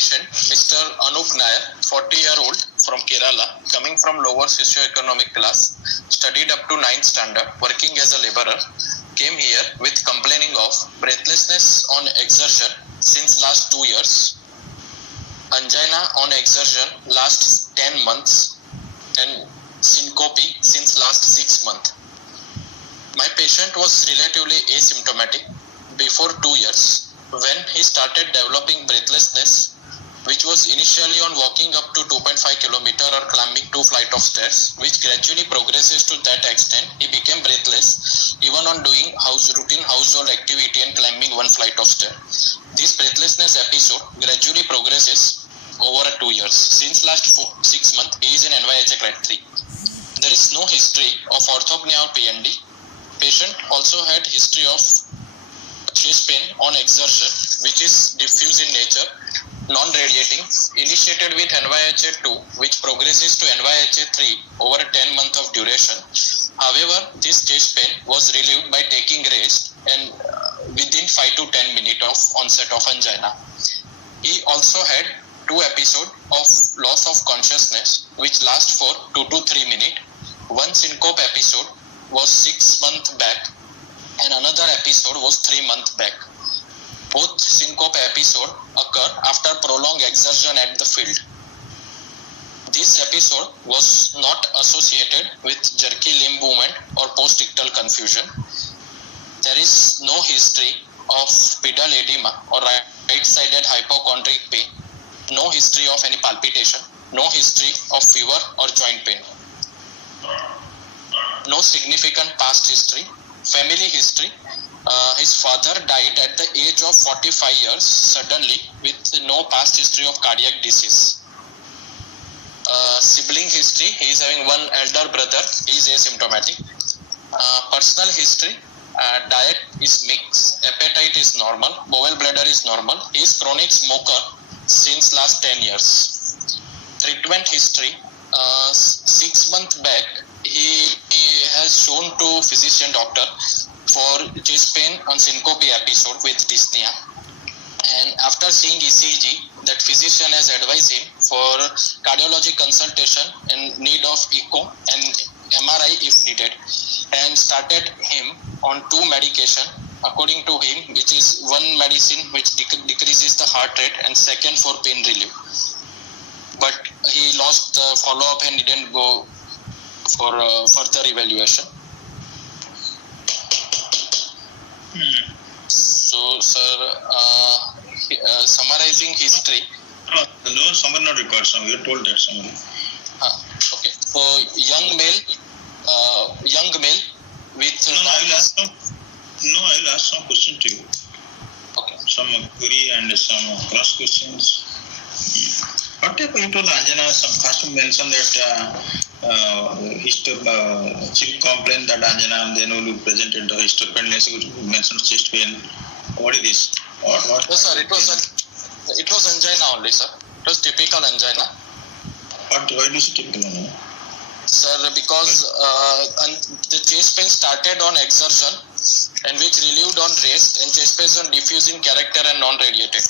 patient, Mr. Anup Nair, 40-year-old from Kerala, coming from lower socio-economic class, studied up to 9th standard, working as a laborer, came here with complaining of breathlessness on exertion since last 2 years, angina on exertion last 10 months, and syncope since last 6 months. My patient was relatively asymptomatic before 2 years when he started developing breathlessness, which was initially on walking up to 2.5 km or climbing 2 flights of stairs, which gradually progresses to that extent he became breathless even on doing routine household activity and climbing 1 flight of stairs. This breathlessness episode gradually progresses over 2 years. Since last 6 months, he is in NYHA grade 3. There is no history of orthopnea or PND. Patient also had history of chest pain on exertion, which is diffuse in nature, non-radiating, initiated with NYHA 2, which progresses to NYHA 3 over a 10 month of duration. However, this chest pain was relieved by taking rest and within 5 to 10 minutes of onset of angina. He also had 2 episodes of loss of consciousness, which last for 2 to 3 minutes. One syncope episode was 6 months back and another episode was 3 months back. Both syncope episodes occur after prolonged exertion at the field. This episode was not associated with jerky limb movement or post-ictal confusion. There is no history of pedal edema or right-sided hypochondric pain, no history of any palpitation, no history of fever or joint pain. No significant past history. Family history. His father died at the age of 45 years suddenly with no past history of cardiac disease. Sibling history. He is having one elder brother. He is asymptomatic. Personal history. Diet is mixed. Appetite is normal. Bowel bladder is normal. He is chronic smoker since last 10 years. Treatment history. 6 months back, he has shown to physician doctor for chest pain on syncope episode with dyspnea, and after seeing ECG, that physician has advised him for cardiology consultation and need of echo and MRI if needed, and started him on 2 medication according to him, which is one medicine which decreases the heart rate and second for pain relief. But he lost the follow-up and didn't go for further evaluation. So, sir, summarizing history. No, summary not required. You told that summary. Okay. So, young male with. I will ask some question to you. Okay. Some query and some cross questions. What type you told angina? Some first mention that chief complained that angina, and then will be presented the histopathology, which mentioned chest pain. What is this? What? No, sir. It was angina only, sir. It was typical angina. Why do you say typical angina? Sir, because the chest pain started on exertion and which relieved on rest, and chest pain is on diffuse in character and non-radiated.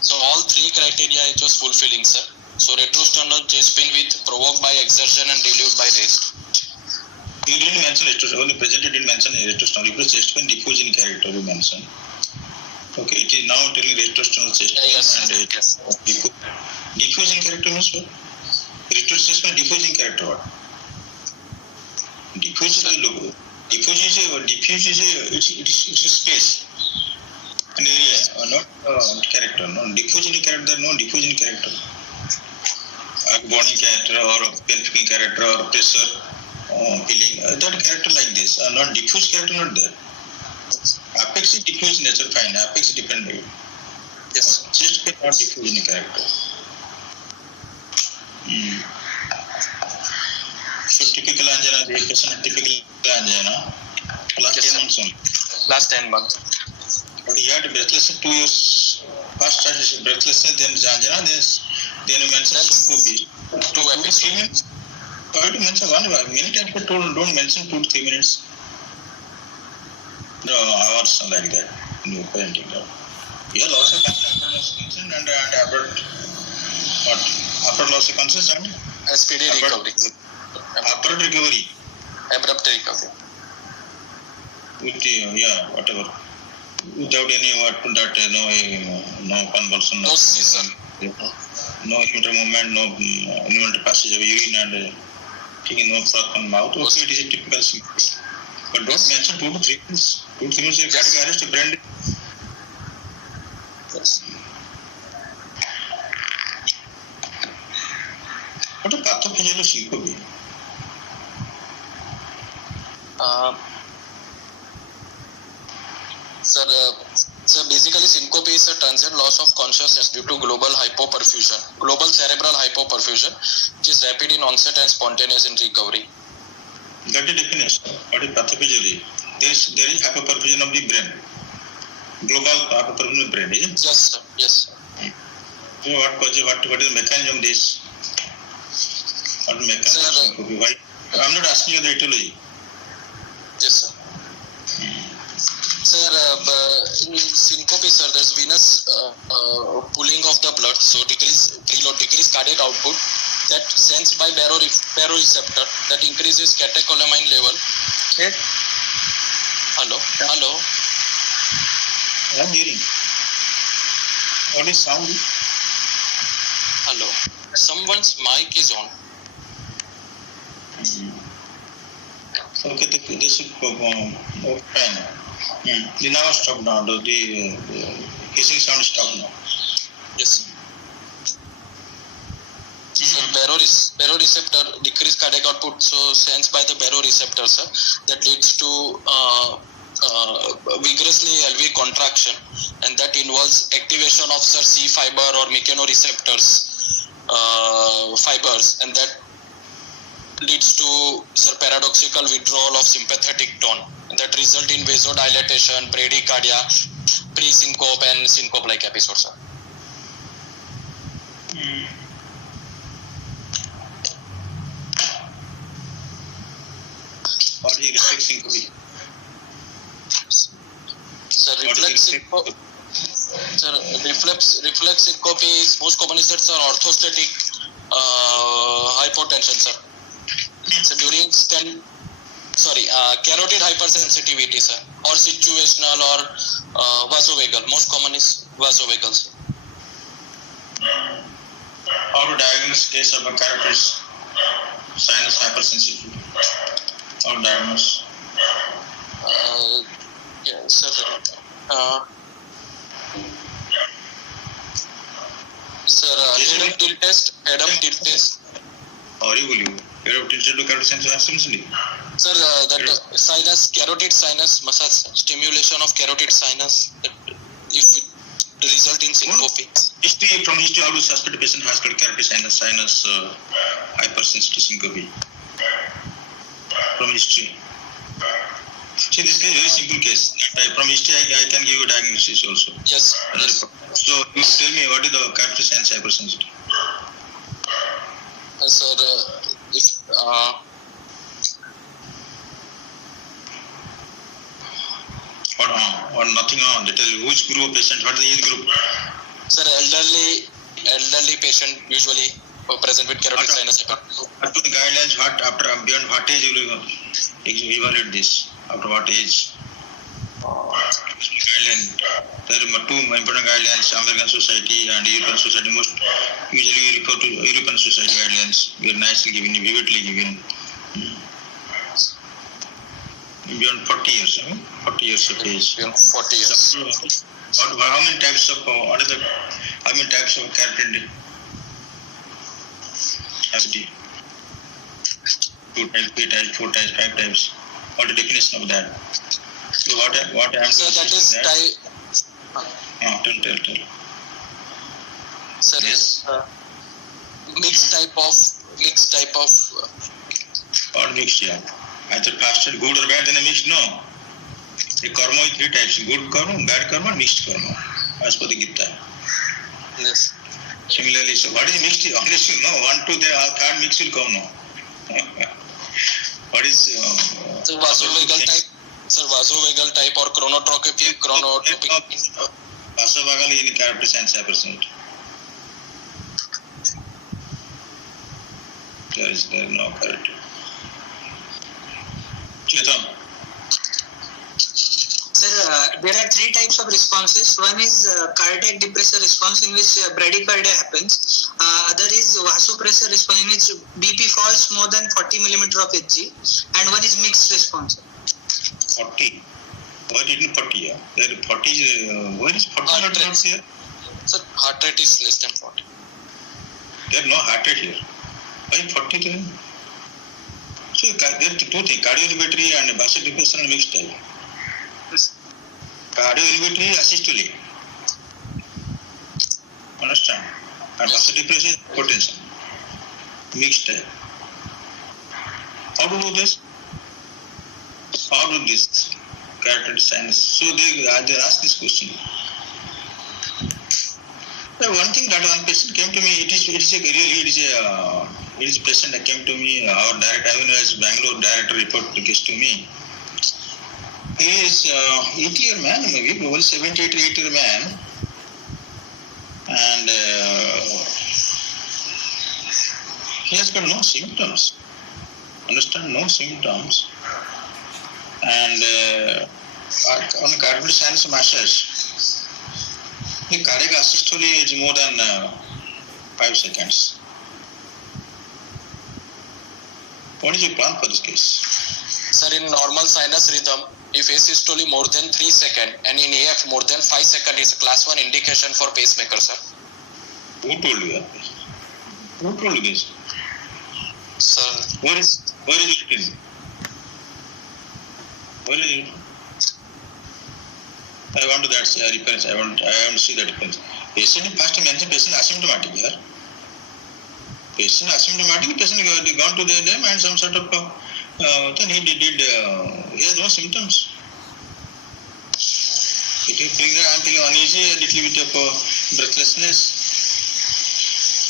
So all 3 criteria it was fulfilling, sir. So retrosternal chest pain with provoked by exertion and relieved by rest. You didn't mention retrosternal. Only presented didn't mention retrosternal. It was chest pain diffuse in character you mentioned. Okay, it is now telling retrosternal chest pain. Yes. Diffuse in character means what? Retrosternal chest pain diffuse in character what? Diffuse is a space. An area, not character. No diffuse in character. No diffuse in character. A bony character or a pain character or pressure feeling. That character like this. Not diffuse character. Not there. Apex is diffuse nature. Fine. Apex is dependent. Yes. Chest pain not diffuse in character. So typical angina. The patient typical angina. Last 10 months only. Last 10 months. But he had breathlessness 2 years. First started breathlessness, then angina, then you mentioned syncope. 2 episodes. Why do you mention 1 hour? Many times I told don't mention 2 to 3 minutes. No, hours like that. No parenting. Yeah, loss of consent and abrupt what? After loss of consent and speedy recovery. abrupt recovery. Abrupt recovery. With yeah, whatever. Without any no convulsion, No season. no involuntary movement, no involuntary passage of urine and taking no froth from mouth. Okay, it is a typical symptom. But don't mention 2 to 3 months. 2 to 3 months, cardiac arrest, brain death. Yes. What a pathophysiological syncope. Sir, basically syncope is a transient loss of consciousness due to global cerebral hypoperfusion, which is rapid in onset and spontaneous in recovery. That is definition. What is pathophysiology? There is hypoperfusion of the brain. Global hypoperfusion of the brain, isn't it? Yes, sir. Yes, sir. So what is the mechanism of this? What mechanism of syncope? Why? I'm not asking you the etiology. Yes, sir. Sir, in syncope, sir, there's venous pooling of the blood, so decrease cardiac output that sensed by baroreceptor that increases catecholamine level. Yes. Hello. I'm hearing. What is sound? Hello. Someone's mic is on. Okay, this is fine. The now stop now. The hissing sound stop now. Yes. Sir, baroreceptor decrease cardiac output, so sensed by the baroreceptor, sir, that leads to vigorously LV contraction, and that involves activation of sir C fiber or mechanoreceptors fibers, and that leads to sir paradoxical withdrawal of sympathetic tone, and that result in vasodilatation, bradycardia, pre-syncope and syncope-like episodes, sir. What is reflex syncope? Sir, reflex syncope. Sir, reflex syncope is most commonly said, sir, orthostatic hypotension, sir. So during carotid hypersensitivity, sir, or situational or vasovagal. Most common is vasovagal, sir. How to diagnose case of a carotid sinus hypersensitivity? How to diagnose? Yeah, sir. Head up tilt test. Or you will head up tilt to carotid sinus hypersensitivity? Sir, that carotid sinus massage, stimulation of carotid sinus, if it result in syncope. From history, how to suspect a patient has got carotid sinus hypersensitivity syncope? From history. See, this is a very simple case. From history, I can give you a diagnosis also. Yes. So, you tell me what is the carotid sinus hypersensitivity? Sir, if or nothing on. They tell you which group of patients, what is the age group? Sir, elderly patient usually present with carotid sinus hypertension. After the guidelines, beyond what age you will evaluate this? After what age? Guideline. There are 2 important guidelines: American Society and European Society. Most usually you refer to European Society guidelines. They are nicely given, vividly given. Beyond 40 years, 40 years of age. Beyond 40 years. How many types of carotid capacity? 2 types, 3 types, 4 types, 5 types. What is the definition of that? So what I am so that is type. Tell. Sir, yes. Mixed type of. Or mixed, yeah. Either fasted, good or bad, then a mixed, no. The karma is 3 types: good karma, bad karma, mixed karma, as per the Gita. Yes. Similarly, so what is mixed? Honestly, no. 1, 2, the third mix will come, no. What is so vasovagal type? Sir, vasovagal type or chronotropic. vasovagal in character science present. There is no correct. Chetan. Sir, there are three types of responses. One is cardiac depressor response in which bradycardia happens. Other is vasopressor response in which BP falls more than 40 millimeter of Hg. And one is mixed response. 40. Why didn't 40? Yeah? There 40 is, where is 40 not here? Sir, heart rate is less than 40. There is no heart rate here. Why 40 then? So there are two things, cardioinhibitory and vasodepressor mixed type. Cardioinhibitory asystole. Understand? And vasodepressor hypotension. Mixed type. How to do this? How do this? Carotid sinus. So they ask this question. The one thing that one patient came to me, it is a patient that came to me, our director, even as Bangalore director report case to me. He is 80-year man, maybe, over 78 or 80-year man. And he has got no symptoms. Understand? No symptoms. And on carotid sinus massage, the cardiac asystole is more than 5 seconds. What is your plan for this case? Sir, in normal sinus rhythm, if asystole more than 3 seconds and in AF more than 5 seconds is a class 1 indication for pacemaker, sir. Who told you that? Who told you this? Sir, Where is it written? Where is it? I want to that reference. I want to see that reference. Patient first mention patient asymptomatic here. Patient asymptomatic, patient gone to them and some sort of then he he has no symptoms. If you feel that I'm feeling uneasy, a little bit of breathlessness.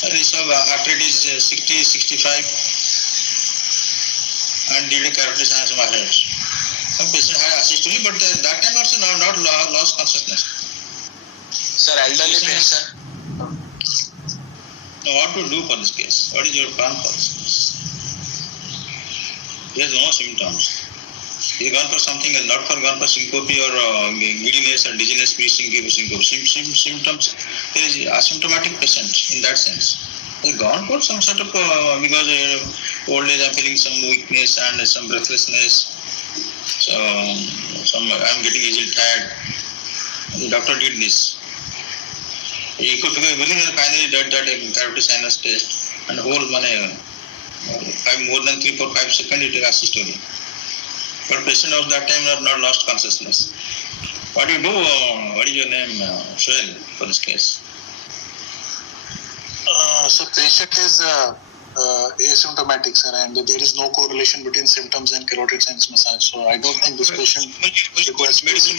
Heart rate is 60, 65 and did a carotid sinus massage. Some patient had asystole, but that time also not lost consciousness. sir, elderly patient. Now what to do for this case? What is your plan for this case? He has no symptoms. He gone for something else, not gone for syncope or giddiness or dizziness, syncope. Symptoms. He is asymptomatic patient in that sense. He gone for some sort of because old age I'm feeling some weakness and some breathlessness. So I'm getting easily tired. The doctor did this. He could finally did that carotid sinus test and whole more than 3, 4, 5 seconds it asystole. But patient of that time not lost consciousness. What do you do? What is your name, Shoel, for this case? So patient is asymptomatic, sir, and there is no correlation between symptoms and carotid sinus massage. So I don't think this patient requires medicine.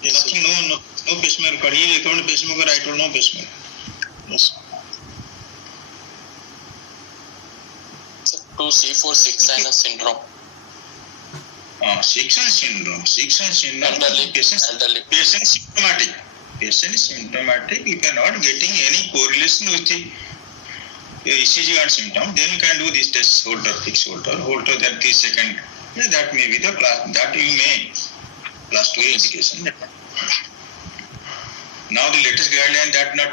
Nothing, no pacemaker. He recommended pacemaker. I told no pacemaker. Yes. 2C4 6 sinus syndrome. 6 sinus syndrome. Elderly. Patient symptomatic. Patient is symptomatic. You are not getting any correlation with the ECG and symptom. Then you can do this test, holter, fixed holter that 3 seconds. Yeah, that may be the class. That you may class 2 indication. Now the latest guideline that not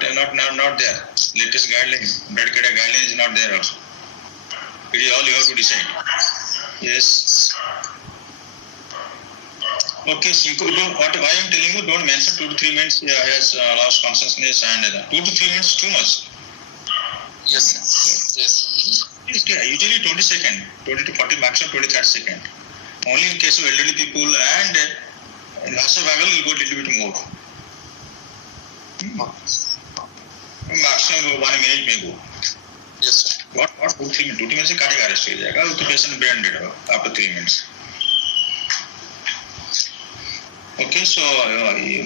there. Latest guideline, bradycardia guideline is not there also. It is all you have to decide. Yes. Okay, syncope. What I am telling you, don't mention 2 to 3 minutes. He has lost consciousness and 2 to 3 minutes too much. Yes, sir. Yes. Usually 20 seconds, 20 to 40, maximum 20, 30 seconds. Only in case of elderly people and vasovagal will go a little bit more. Maximum 1 minute may go. Yes, sir. What 2 3 minutes? 2 minutes से cardiac arrest हो जाएगा. तो patient brain dead होगा after 3 minutes. Okay, so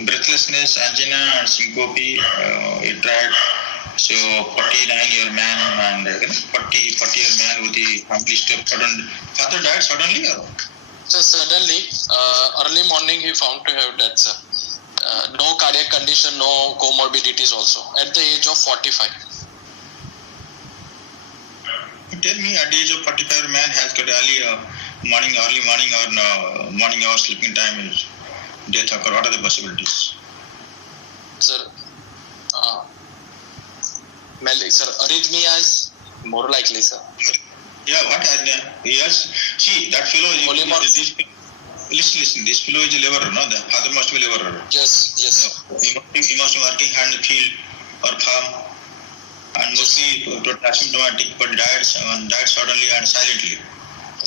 breathlessness, angina, and syncope, it tried. So 49-year man and 40-year man with the family step sudden. Father died suddenly or? So suddenly, early morning he found to have death, sir. No cardiac condition, no comorbidities also at the age of 45. Tell me, at the age of 45, a man has got early morning or morning hour sleeping time is death occur. What are the possibilities? Sir, sir, arrhythmia is more likely, sir. Yeah, what are the, yes, see, that fellow is, listen, this fellow is a laborer, no? The father must be a laborer. Yes, yes. He must be working hand in field or farm and mostly asymptomatic but died suddenly and silently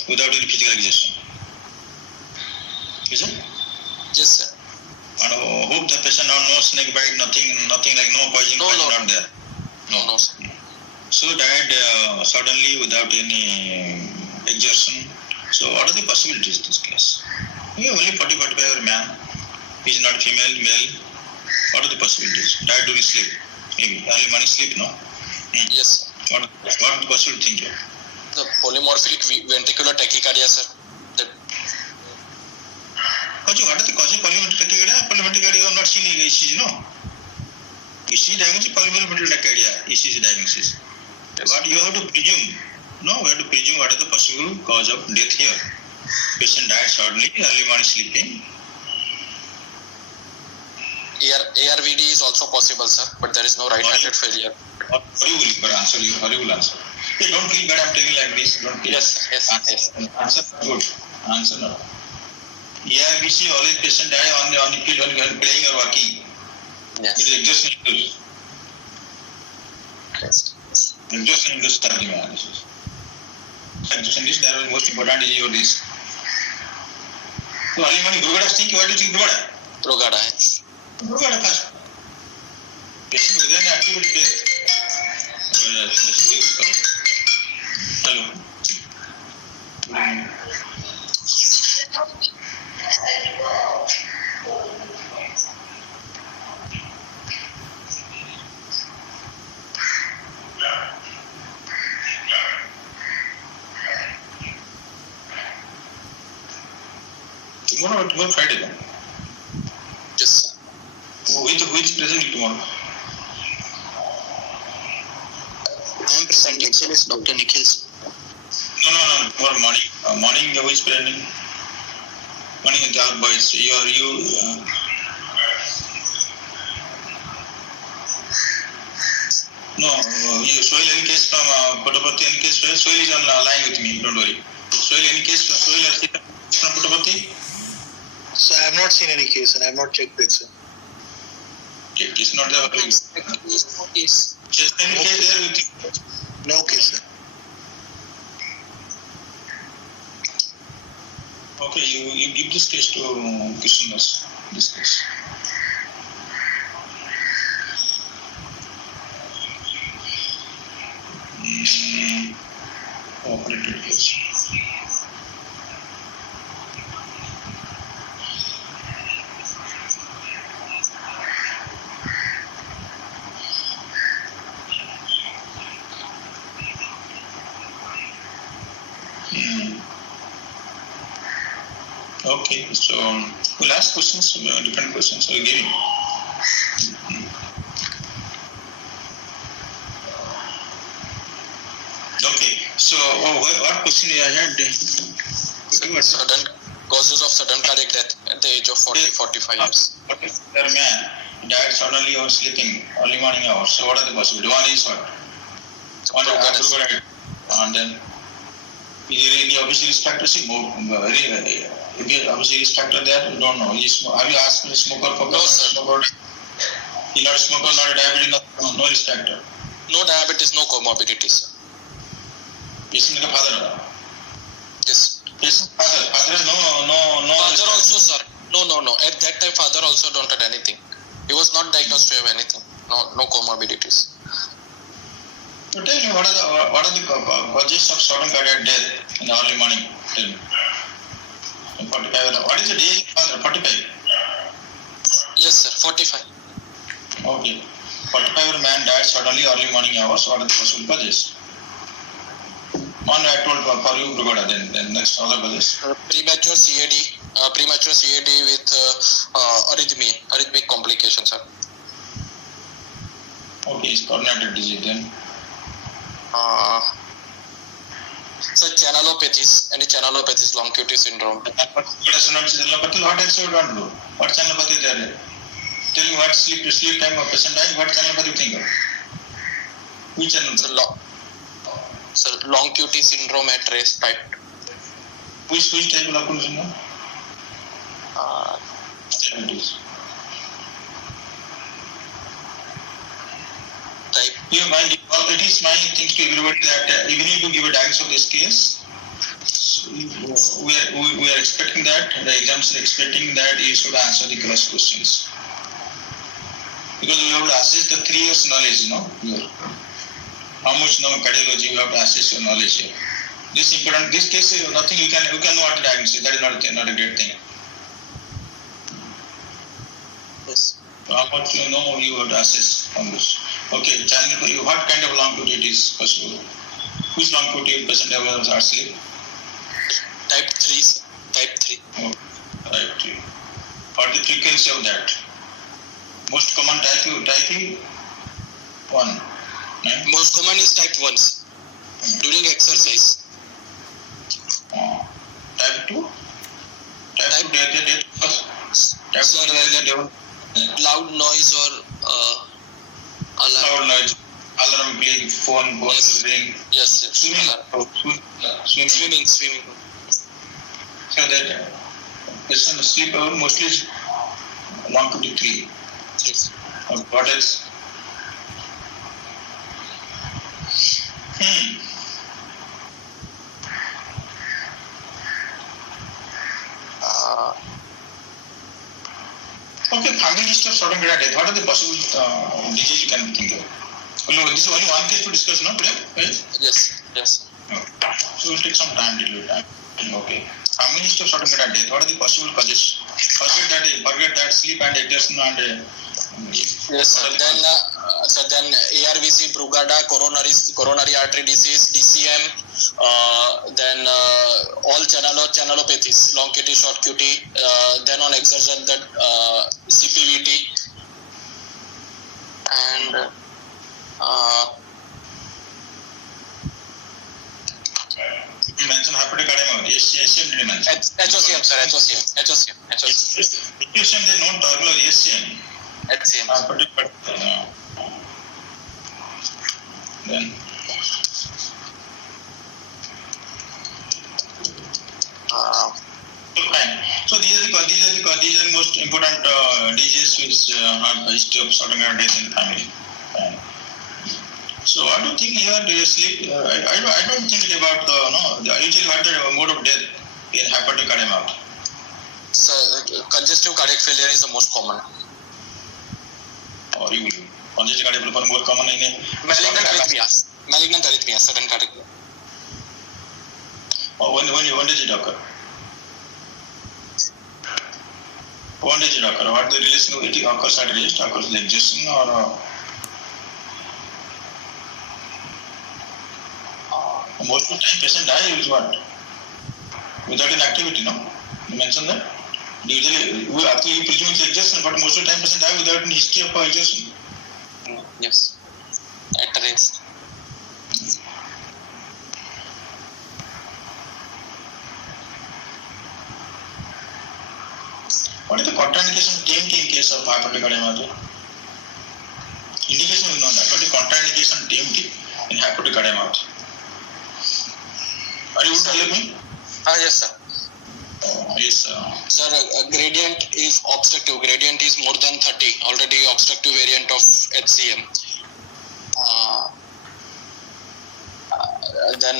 without any physical exertion. Is it? Yes, sir. And hope the patient no snake bite, nothing like no poison, not there. No, sir. So died suddenly without any exertion. So what are the possibilities in this case? Only 40-45 man. He is not female, male. What are the possibilities? Died during sleep. Maybe early morning sleep, no? Yes, sir. What are the possibilities think you? The polymorphic ventricular tachycardia, sir. What are the causes of polymorphic tachycardia? Polymorphic tachycardia, you have not seen ECG, no? ECG diagnosis, polymorphic tachycardia, ECG diagnosis. Yes. But you have to presume. No, we have to presume what is the possible cause of death here. Patient died suddenly, early morning sleeping. ARVD is also possible, sir, but there is no right-handed failure. Horrible answer. Hey, don't feel bad, I'm telling you like this. Don't feel Yes. Answer good. Answer no. ARVC, always patient die on the field when playing or working. Yes. It is exhaustion induced. Exhaustion induced cardiomyolysis. Exhaustion is there, most important is your this. So early morning, Brugada think, what do you think Brugada? Brugada, yes. Brugada first. Patient within activity death. Hello. Good evening. Tomorrow Friday then? Yes, sir. Who is present tomorrow? I am present. Excel is Dr. Nikhil. No. Tomorrow morning. Morning, who is present? Morning, the boys. You. No, you Soil any case from Puttaparthi, any case Soil is on line with me, don't worry. Soil any case from Puttaparthi? So I have not seen any case and I have not checked that, sir. Okay, it's not there. Yes. Just any case there with you? No case, sir. Okay, you give this case to Krishnas. This case. Operated case. Okay, so we'll ask questions, different questions. I'll give you. Okay, so what question I had? Sudden causes of sudden cardiac death at the age of 40-45 years. Their man died suddenly or sleeping early morning hours. So what are the possibilities? One is what? One is and then is there any obviously risk factor? See, if you obviously risk factor there, you don't know. Have you asked a smoker for No, sir. smoker? He's not a smoker, not a diabetic, no risk factor. No diabetes, no comorbidities, sir. Patient ka father. Yes. Patient father has no. Father also, sir. No. At that time, father also don't had anything. He was not diagnosed to have anything. No comorbidities. So tell me, what are the causes of sudden cardiac death in the early morning? Tell me. 45. What is the age of father? 45. Yes, sir. 45. Okay. 45 man died suddenly early morning hours. What are the possible causes? One I told for you, Brugada, then next other causes. Premature CAD, premature CAD with arrhythmic complications, sir. Okay, it's coordinated disease then. So channelopathies, any channelopathies, long QT syndrome. What else you want to do? What channelopathy there? Tell me what sleep time of patient died. What channelopathy you think of? Which channel? So long QT syndrome at rest type. Which type of long QT syndrome? Type. It is my things to everybody that even if you give a diagnosis of this case, we are expecting that the exams are expecting that you should answer the cross questions because we have to assess the 3 years knowledge, here. How much cardiology you have to assess your knowledge here. This important. This case is nothing you can know how to diagnose it. That is not a great thing. Yes. How much you know you have to assess on this. Okay, channel. What kind of long QT it is possible? Which long QT patient ever are sleep? Type 3. Type 3. Oh, type 3. What the frequency of that? Most common type 1. Most common is type 1s during exercise. Type 2? Loud noise or alarm. Loud noise, alarm playing, phone ring. Yes. Swimming. So that patient sleep mostly is 1 to 3. Yes. What else? Okay, family history of sudden cardiac death. What are the possible disease you can think of? This is only one case to discuss, no? Right? Yes. So we'll take some time, little time. Okay. Family history of sudden cardiac death. What are the possible causes? Forget that sleep and exertion and. Yes, sir. Then ARVC, Brugada, coronary artery disease, DCM, then all channelopathies, long QT, short QT, then on exertion that CPVT, and you mentioned hepatic cardiomyopathy. HCM did you mention? HOCM, sir. HOCM. HCM they don't talk about HCM. HCM. Hepatic cardiomyopathy. Then. Fine. So these are the most important diseases which have a history of sudden cardiac death in the family. Fine. So I don't think here they sleep. I don't think about usually what the mode of death in hepatic cardiomyopathy. So congestive cardiac failure is the most common. Or you congestive cardiac failure more common in malignant arrhythmias, sudden cardiac. When does it occur? When does it occur? What the relation of it occurs at rest, occurs in exhaustion or most of the time patient die is what? Without an activity, no? You mentioned that? Usually, after you presume it's exhaustion, but most of the time patient die without any history of exhaustion. Yes. At rest. What is the contraindication of TMT in case of hepatic cardiomyopathy? Indication we know that, but the contraindication of TMT in hepatic cardiomyopathy. Are you able to hear me? Yes, sir. Yes, sir. Sir, gradient is obstructive. Gradient is more than 30. Already obstructive variant of HCM. Then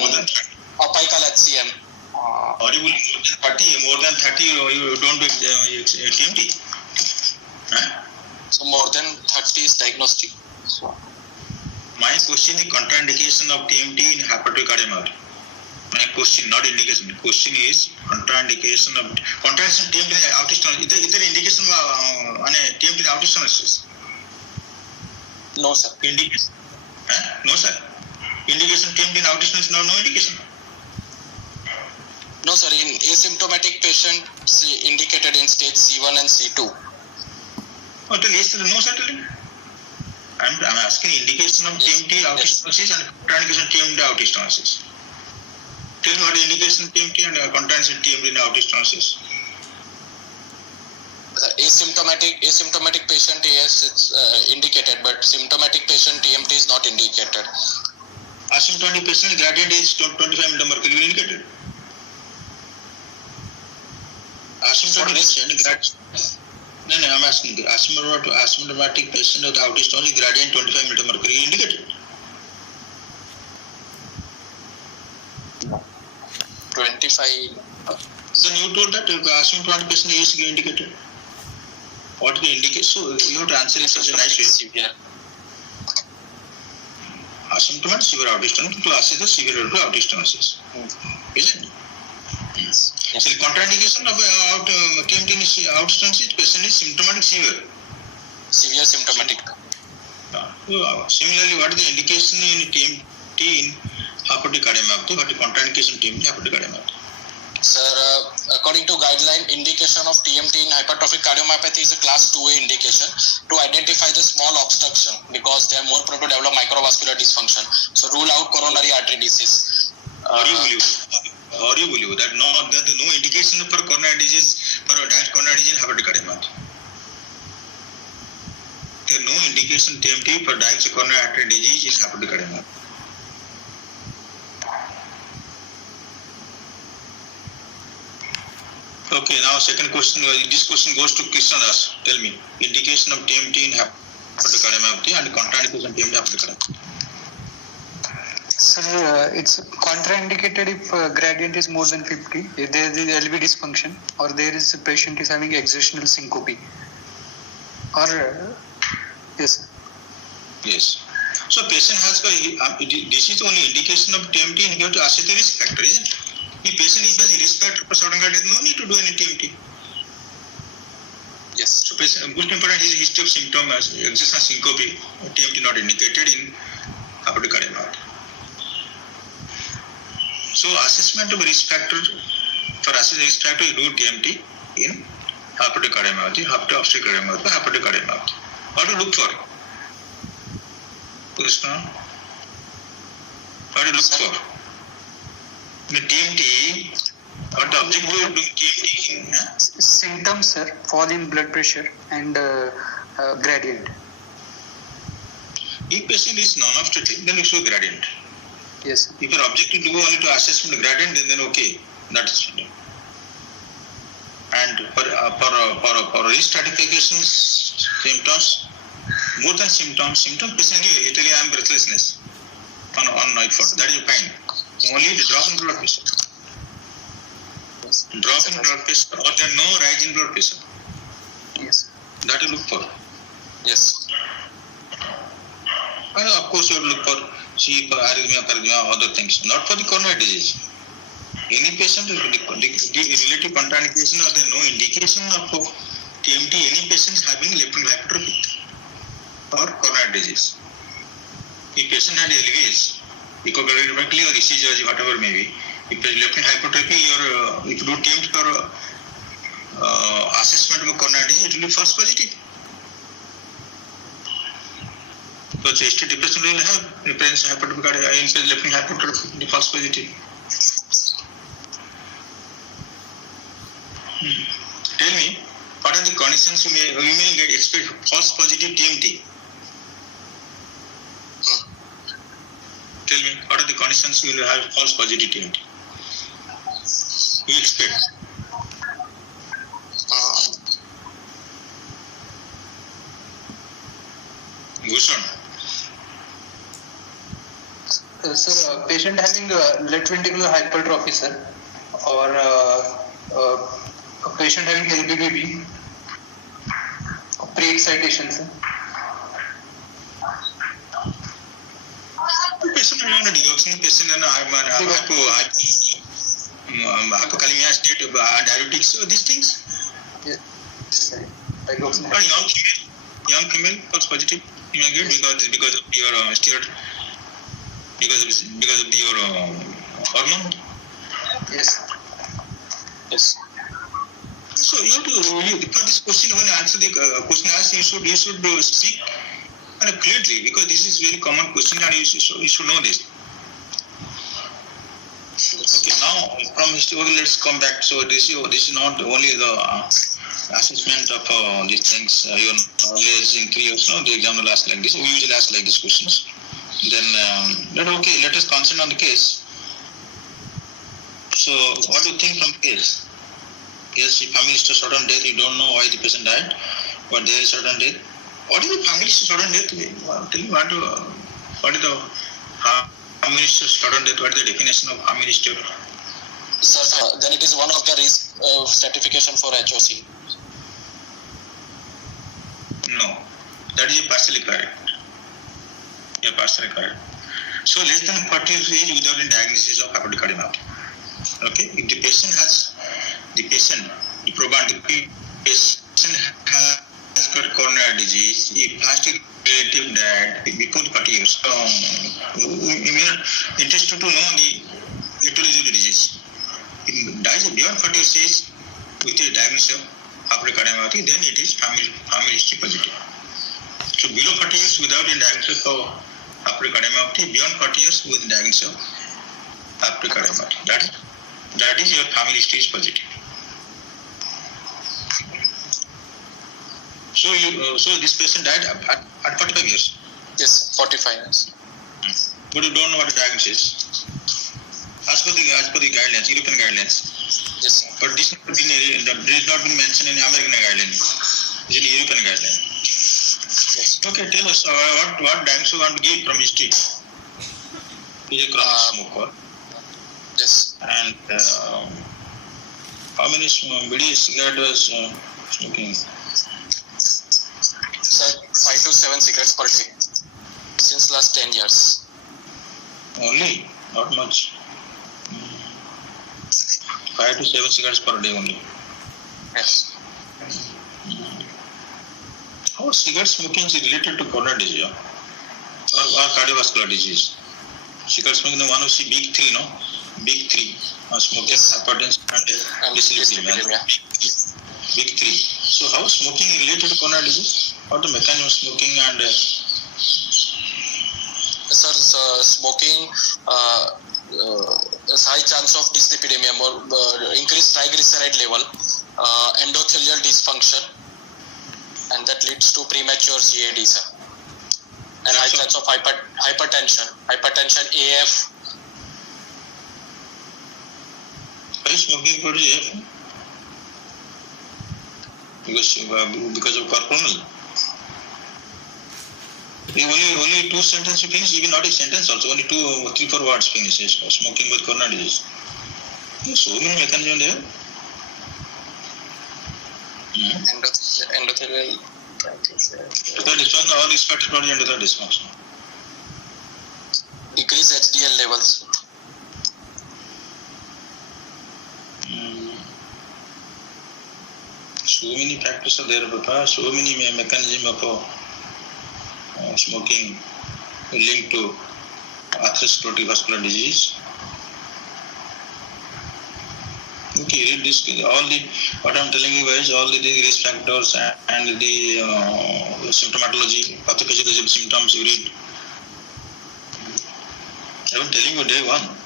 apical HCM. Or you will more than 30, you don't do TMT. Huh? So more than 30 is diagnostic. So my question is contraindication of TMT in hepatic cardiomyopathy. My question, not indication. The question is contraindication of TMT in aortic stenosis. Is there indication on a TMT in aortic stenosis? no, sir. Indication? No, sir. Indication TMT in aortic stenosis, no indication. No, sir. In asymptomatic patient indicated in stage C1 and C2. Oh, tell yes, no, certainly. I'm asking indication of TMT outer stenosis and contraindication TMT outer stenosis. Tell me what indication of TMT and contraindication TMT in outer stenosis. Asymptomatic patient AS it's indicated, but symptomatic patient TMT is not indicated. Asymptomatic patient gradient is 25 mmHg indicated. Asymptomatic patient gradient. No, I'm asking asymptomatic patient with outer stenosis gradient 25 mmHg indicated. 25. Then you told that asymptomatic patient is indicated. What is the indication? So you have to answer in such a nice way. Severe. Asymptomatic severe outer stenosis plus the severe outer stenosis. Isn't it? Yes. So the contraindication of TMT in outer stenosis patient is symptomatic severe. Severe symptomatic. Similarly, what is the indication in TMT in hypertrophic cardiomyopathy? What is the contraindication in TMT in hypertrophic cardiomyopathy? Sir, according to guideline, indication of TMT in hypertrophic cardiomyopathy is a class 2A indication to identify the small obstruction because they are more prone to develop microvascular dysfunction. So rule out coronary artery disease. Or you believe that there is no indication for coronary disease for coronary disease in hypertrophic cardiomyopathy. There is no indication TMT for diagnosis of coronary artery disease in hypertrophic cardiomyopathy. Okay, now second question. This question goes to Krishna Das. Tell me, indication of TMT in hypertrophic cardiomyopathy and contraindication of TMT in hypertrophic cardiomyopathy. Sir, it's contraindicated if gradient is more than 50, if there is LV dysfunction, or there is a patient is having exertional syncope. Or, yes. Yes. So patient has, this is only indication of TMT and you have to assess the risk factor, isn't it? If patient is a risk factor for sudden cardiac, no need to do any TMT. Yes. So patient, most important is history of symptom as exertional syncope, TMT not indicated in hypertrophic cardiomyopathy. So assessment of risk factor, for assessing risk factor, you do TMT in hypertrophic cardiomyopathy, obstructive cardiomyopathy, hypertrophic cardiomyopathy. What to look for? Krishna? What to look for? The TMT, what the objective of doing TMT in? Symptoms, sir, fall in blood pressure and gradient. If patient is non-obstructive, then you show gradient. Yes. If your objective to go only to assessment gradient, then okay, that is fine. And for risk stratification symptoms, more than symptoms patient usually I am breathlessness on night for that is fine. Only the drop in blood pressure. Drop in blood pressure or there no rise in blood pressure. Yes. That you look for. Yes. And of course you look for arrhythmia, other things, not for the coronary disease. Any patient with relative contraindication or there no indication of TMT, any patient having left ventricular hypertrophy or coronary disease. If patient had LVS, echocardiographically or ECG, whatever may be, if left ventricular hypertrophy or if you do TMT for assessment of coronary disease, it will be false positive. So ST depression will have reference hypertrophic left ventricular hypertrophy, false positive. Tell me, what are the conditions you may get expect false positive TMT? Tell me, what are the conditions you will have false positive TMT? You expect? Bhushan. Sir, patient having left ventricular hypertrophy, sir, or a patient having LBBB, pre-excitation, sir. Patient having a deoxygen, patient hypokalemia state, diuretics, these things. Yes, sir. Digoxin. Young female false positive you may get because of your steroid, because of your hormone. Yes. Yes. So you have to for this question when you answer the question asked, you should speak clearly, because this is very common question and you should know this. Okay, now from history, let's come back. So this is not only the assessment of these things. Your knowledge in 3 years, no, the exam will ask like this. We usually ask like these questions. Then, okay, let us concentrate on the case. So, what do you think from case? Yes, if family history sudden death, you don't know why the patient died, but there is sudden death. What is the family history sudden death? Tell me what is the family history sudden death? What is the definition of family history? Sir, then it is one of the risk certification for HOC. No, that is partially correct. Yeah, partially correct. So less than 40 years age without a diagnosis of aortic cardiomyopathy. Okay, if the patient, the proband, the patient has got coronary disease, if past relative died before 40 years, we are interested to know the etiology of the disease. If dies beyond 40 years age with a diagnosis of aortic cardiomyopathy, then it is family history positive. So below 40 years without a diagnosis of aortic cardiomyopathy, beyond 40 years with diagnosis of aortic cardiomyopathy. That is your family history is positive. So this patient died at 45 years. Yes, 45 years. But you don't know what the diagnosis. As per the guidelines, European guidelines. Yes. But this is not been mentioned in American guidelines. It's in European guideline. Yes. Okay, tell us what diagnosis you want to give from history. He's a chronic smoker. Yes. And how many BD cigarette was smoking? Sir, 5 to 7 cigarettes per day since last 10 years. Only, not much. 5 to 7 cigarettes per day only. Yes. How cigarette smoking is related to coronary disease or cardiovascular disease? Cigarette smoking is one of the big three, no? Big three. Smoking, Yes. hypertension, and dyslipidemia. Big three. So how smoking is related to coronary disease? What the mechanism of smoking and Sir, smoking has high chance of dyslipidemia, more increased triglyceride level, endothelial dysfunction, and that leads to premature CAD, sir. And high chance of hypertension, AF. why smoking produces AF? Because of coronary. Only 2 sentences finish, even not a sentence also, only 2, 3, 4 words finishes. Smoking with coronary disease. There's so many mechanisms there. Endothelial. Endothelial dysfunction, all is factor produce endothelial dysfunction. Decrease HDL levels. So many factors are there, Papa. So many mechanisms of smoking linked to atherosclerotic vascular disease. Okay, read this. All the what I'm telling you guys, all the risk factors and the symptomatology, pathophysiology of symptoms. You read. I'm telling you day one.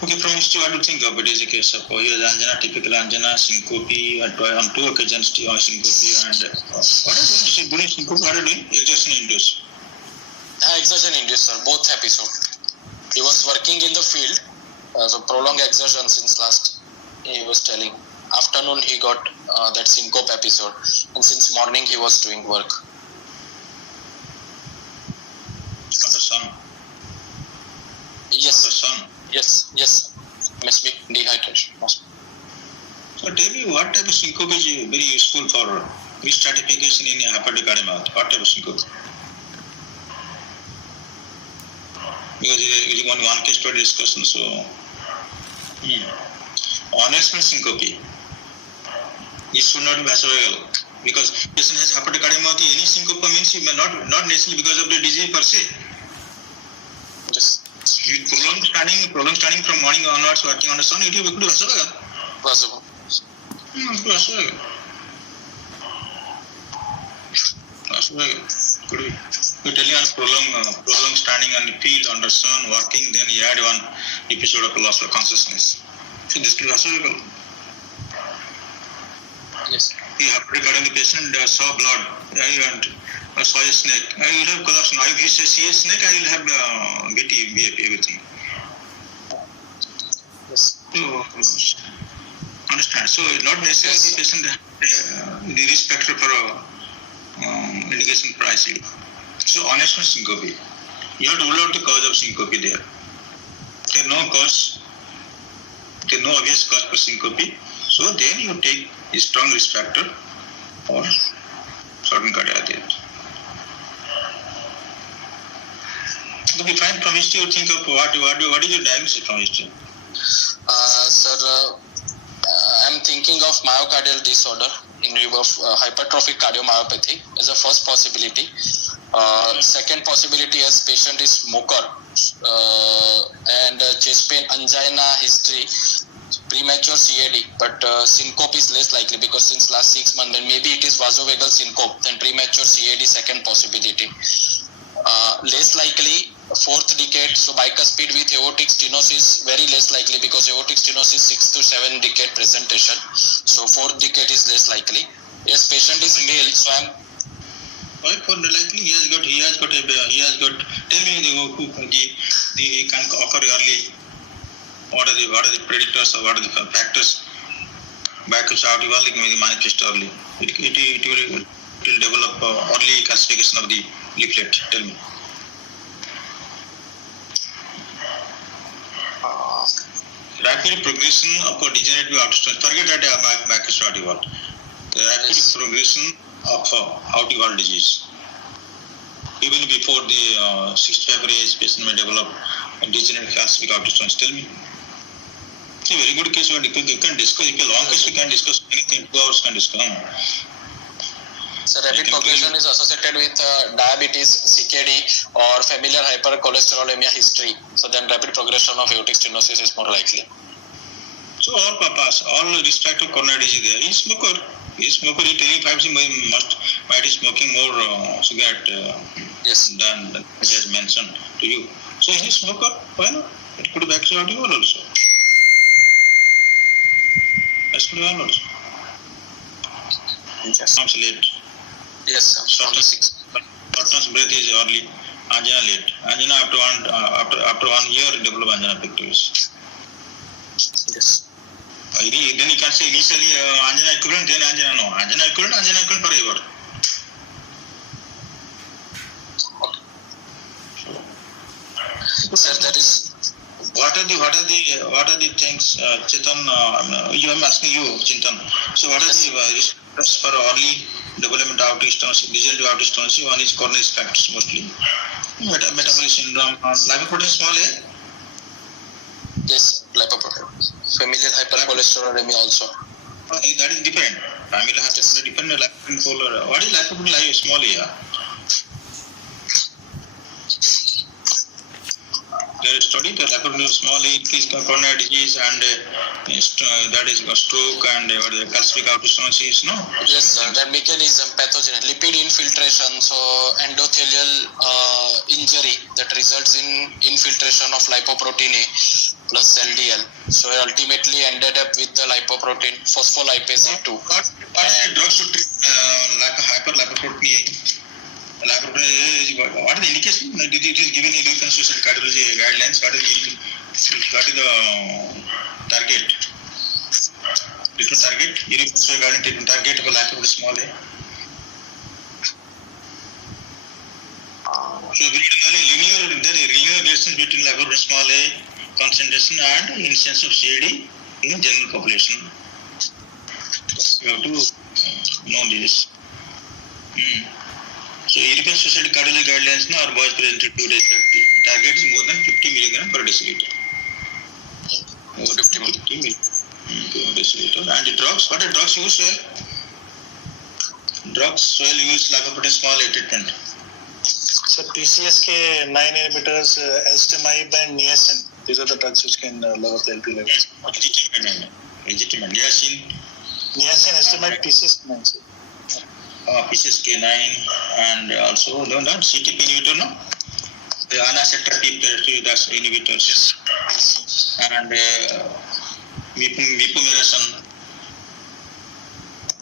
Okay, from history, what do you think of it? Is a case of angina, typical angina, syncope, on 2 occasions syncope, and what are you doing? During syncope, what are you doing? Exertion induced. Exertion induced, sir. Both episode. He was working in the field, so prolonged exertion since last. He was telling. Afternoon he got that syncope episode, and since morning he was doing work. On the sun. Yes. The sun. Yes. Must be dehydration. So tell me, what type of syncope is very useful for stratification in hepatic cardiomyopathy? What type of syncope? Because it is one case study discussion, so unexplained syncope. This should not be vasovagal, because patient has hepatic cardiomyopathy. Any syncope means not necessarily because of the disease per se. Just prolonged standing from morning onwards, working on the sun, it will be good. Possible. Could you tell us prolonged standing on the field under sun, working, then you add one episode of loss of consciousness. So this could also be. Yes. You have regarding the patient saw blood, and saw a snake. I will have collapse. Now if you see a snake, I will have BAP, everything. Yes. So understand. So not necessarily the patient the risk factor for indication for ICD. So honest syncope. You have to rule out the cause of syncope there. There is no cause. There is no obvious cause for syncope. So then you take a strong risk factor or certain cardiac death. Okay, fine. From history, you think of what is your diagnosis from history? Sir, I'm thinking of myocardial disorder in view of hypertrophic cardiomyopathy as a first possibility. Second possibility as patient is smoker and chest pain, angina history, premature CAD, but syncope is less likely because since last 6 months, then maybe it is vasovagal syncope, then premature CAD second possibility. Less likely fourth decade, so bicuspid with aortic stenosis, very less likely because aortic stenosis 6 to 7 decade presentation, so fourth decade is less likely. Yes, patient is male, so I'm. Why for likely he has got tell me the can occur early. What are the predictors or what are the factors? Bicuspid will manifest early. It will develop early calcification of the leaflet. Tell me. Rapid progression of a degenerative aortic forget that bicuspid valve. The rapid progression of aortic valve disease. Even before the 65 age, patient may develop degenerative calcific aortic stenosis. Tell me. It's a very good case. You can discuss. If a long case, we can discuss anything. 2 hours can discuss. So rapid progression is associated with diabetes, CKD, or familial hypercholesterolemia history. So then rapid progression of aortic stenosis is more likely. So all risk factor coronary disease there. He's smoker. He's telling 5 might be smoking more cigarette Yes. than it has mentioned to you. So he's smoker. Why not? It could be actually also. That could be also. Yes. Comes late. Yes, sir. Short-term breath is early. Angina late. Angina after 1 year develop angina pectoris. Yes. Then you can say initially angina equivalent, then angina no. Angina equivalent forever. Sir, that is. What are the things, Chetan? I'm asking you, Chintan. So what are the risk factors for early development of aortic stenosis, degenerative aortic stenosis? One is coronary factors mostly. Metabolic syndrome, lipoprotein small a. Yes, lipoprotein. Familial hypercholesterolemia also. That is different. Familial hypercholesterolemia different. Lipoprotein. What is lipoprotein small a? There is study that lipoprotein small a increase coronary disease and that is stroke and calcific aortic stenosis. No. Yes, sir. That mechanism, pathogen, lipid infiltration, so endothelial injury that results in infiltration of lipoprotein A plus LDL. So ultimately ended up with the lipoprotein phospholipase A2. What drugs to treat hyperlipoproteinemia? What is the indication? It is given in reconstruction cardiology guidelines. What is the target? Treatment target? Reconstruction guideline treatment target for lipoprotein small a. So linear relations between lipoprotein small a concentration and incidence of CAD in general population. You have to know this. So European Society Cardiology guidelines now are boys presented to respective. Target is more than 50 milligram per deciliter. 50 milligram per deciliter. And the drugs, what are drugs used? Drugs, soil use lipoprotein small a treatment. So PCSK9 inhibitors, estimab and niacin. These are the drugs which can lower the LP levels. Legitimate. Niacin, estimab, PCSK9. Sir. PCSK9 and also not CTP inhibitor, no? The anacetrapib, that's inhibitors. And mipomycin.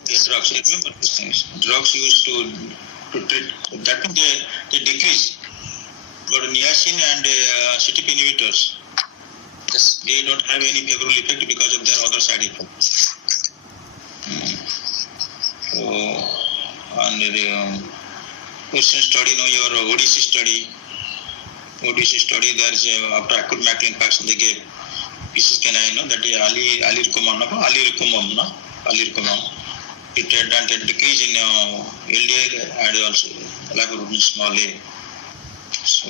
The drugs. Remember these things. Drugs used to treat. That means they decrease. But niacin and CTP inhibitors, they don't have any favorable effect because of their other side effects. So, and the question study, your ODC study, there is after acute macular infarction, they gave PCSK9, that is aliricumab, it had a decrease in LDL and also lipoprotein small a. So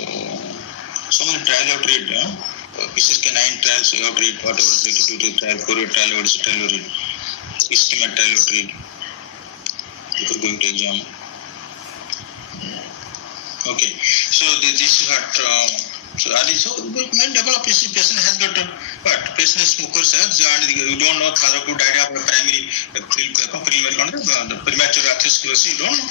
many trials have read, PCSK9 trials you have read, whatever 32 trial, 4 trial, what is trial you read, estimate trial you read before going to exam. Okay, so this is what, so we might develop patient has got what? Patient is smoker, and you don't know thyroid diarrhea of primary the premature atherosclerosis, you don't know.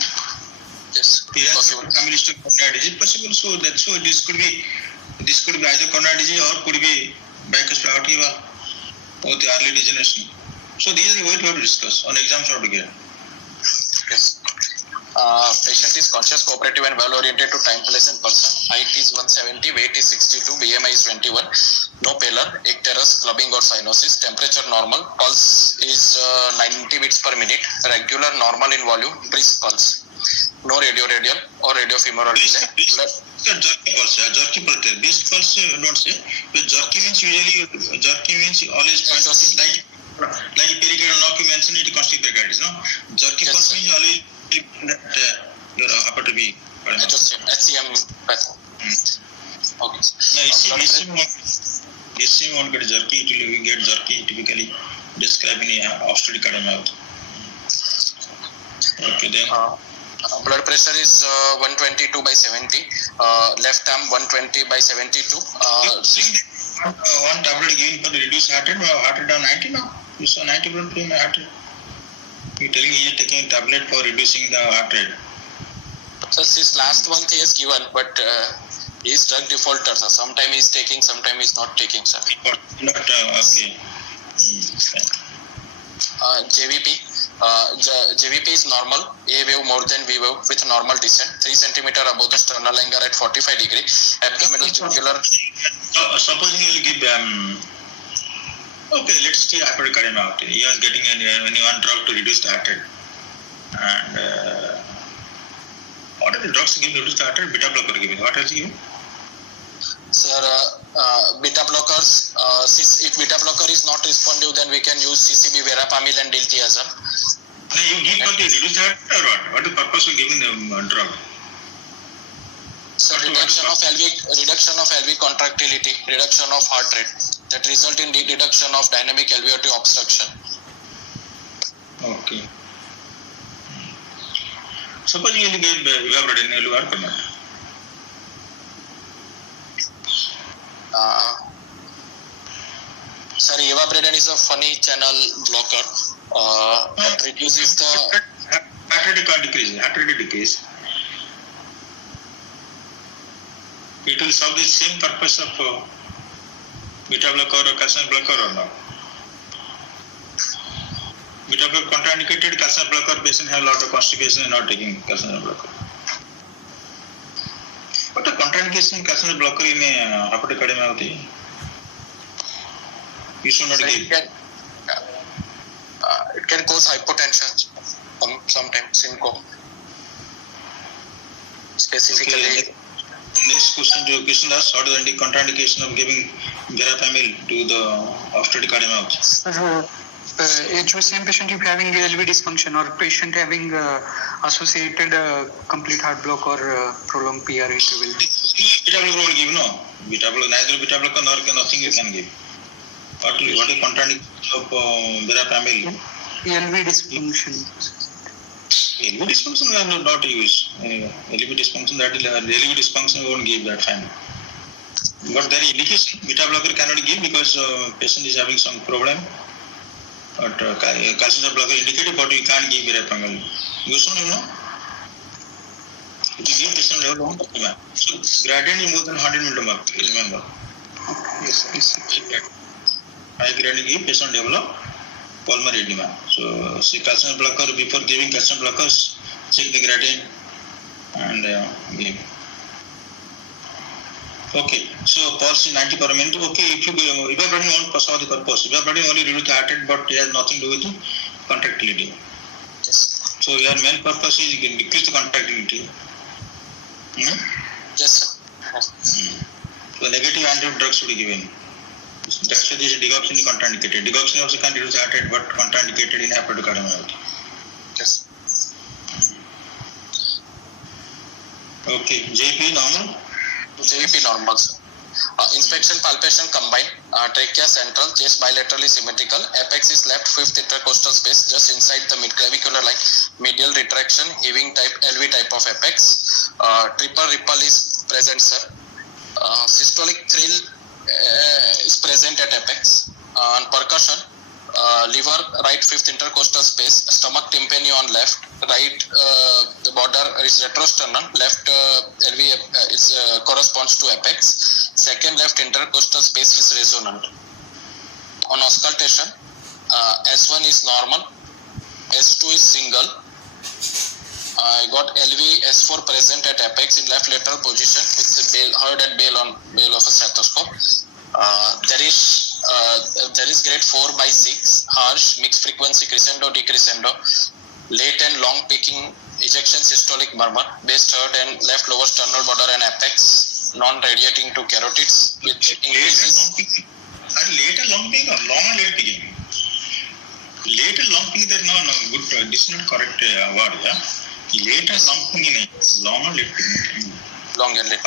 Yes, possible. Family history of coronary disease possible. So this could be either coronary disease or could be bicuspid aortic valve or the early degeneration. So these are the way to discuss on exams how to get. Yes. Patient is conscious, cooperative and well oriented to time, place and person. Height is 170, weight is 62, BMI is 21. No pallor, icterus, clubbing or cyanosis. Temperature normal. Pulse is 90 beats per minute. Regular, normal in volume. Brisk pulse. No radial or radiofemoral delay. Jerky pulse. Brisk pulse, don't say. But jerky means always points like pericardial knock you mentioned it constitutes pericarditis, no? Jerky pulse means always that your upper to be HCM path. Okay. No, HCM won't get jerky, it will get jerky typically described in obstetric cardiomyopathy. Okay, then. Blood pressure is 122 by 70. Left arm 120 by 72. One tablet given for the reduced heart rate down 90 now. You saw 90 blood pressure heart rate. You're telling he is taking a tablet for reducing the heart rate. So this last month he has given, but he is drug defaulter. So sometime he is taking, sometime he is not taking, sir. Not okay. JVP. JVP is normal, A wave more than V wave with normal descent, 3 cm above the sternal angle at 45 degrees, abdominal tubular. Supposing you will give okay, let's see hypercardiomyopathy. He was getting one drug to reduce the heart rate. And what are the drugs given to reduce the heart rate? Beta blocker given. What else given? Sir, beta blockers, if beta blocker is not responsive, then we can use CCB, verapamil and diltiazem. No, you give for the reduced heart rate or what? What is the purpose of giving the drug? So reduction of LV contractility, reduction of heart rate, that result in reduction of dynamic alveolar obstruction. Okay. Suppose you give evaporated, will work or not? Sir, evaporated is a funny channel blocker that reduces the heart rate can't decrease. Heart rate decrease. It will serve the same purpose of beta blocker or calcium blocker or not? Beta blocker contraindicated, calcium blocker patient have a lot of constipation and not taking calcium blocker. What a contraindication calcium blocker in a hepatic cardiomyopathy? You should not give. It can cause hypotension, sometimes syncope. Specifically. Okay. Next question to your question is, what is the contraindication of giving verapamil to the obstetric cardiomyopathy? HOCM patient if having LV dysfunction or patient having associated complete heart block or prolonged PR interval. Beta blocker won't give, no? Beta blocker, neither beta blocker nor nothing you can give. What is contraindication of verapamil? LV dysfunction. LV dysfunction will not use. LV dysfunction, that is LV dysfunction won't give that fine. But there is indication beta blocker cannot give because patient is having some problem. But calcium blocker indicated, but you can't give verapamil. You know. If you give patient level 1, so gradient is more than 100 millimeter, remember. Yes, sir. High gradient give patient develop pulmonary edema. So see calcium blocker, before giving calcium blockers, check the gradient and give. Okay, so pulse is 90 per minute. Okay, if you evaporating won't pass out the purpose. Evaporating only reduce the heart rate, but it has nothing to do with the contractility. Yes. So your main purpose is to decrease the contractility. Yes, sir. Yes. So negative antidote drugs should be given. That's why this digoxin is contraindicated. Digoxin also can reduce the heart rate, but contraindicated in hepatic cardiomyopathy. Yes. Okay, JP normal. JVP normal, sir. Inspection palpation combined, trachea central, chest bilaterally symmetrical, apex is left fifth intercostal space just inside the midclavicular line, medial retraction, heaving type, LV type of apex, triple ripple is present, sir. Systolic thrill is present at apex. On percussion, liver right fifth intercostal space, stomach tympani on left, right the border is retrosternal, left LV is corresponds to apex, second left intercostal space is resonant. On auscultation, S1 is normal, S2 is single. I got LV S4 present at apex in left lateral position with the bail, heard at bail of a stethoscope. There is grade 4/6, harsh, mixed frequency crescendo decrescendo, late and long peaking ejection systolic murmur, base third and left lower sternal border and apex, non-radiating to carotids, which increases. Late and long peaking or long and late peaking? Late and long peaking, there is no good, this is not correct word, yeah? Late and long peaking, long and late peaking. Long and late.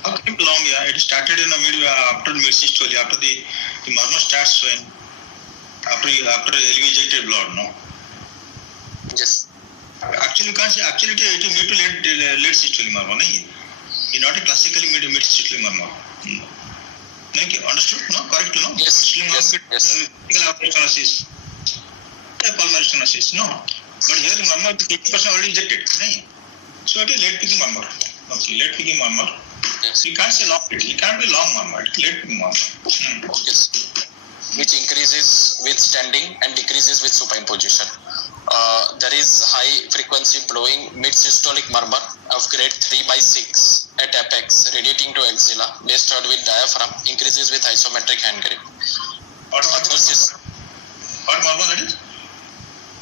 How long, yeah? It started in after mid systole, after the murmur starts when after LV ejected blood, no? Yes. Actually, you can't say actually it is mid to late systole murmur, no? It's not a classically mid systole murmur. Thank you. Understood? No? Correct? No? Yes. Yes. Stenosis. Pulmonary stenosis. No. But here the murmur 50% already ejected. No? So it is late peaking murmur. Okay, late peaking murmur. Yes. You can't say long. It can't be long murmur. It's late peaking murmur. Okay. Which increases with standing and decreases with supine position. There is high frequency blowing mid systolic murmur of grade 3/6 at apex, radiating to axilla, base third with diaphragm, increases with isometric hand grip. What murmur that is?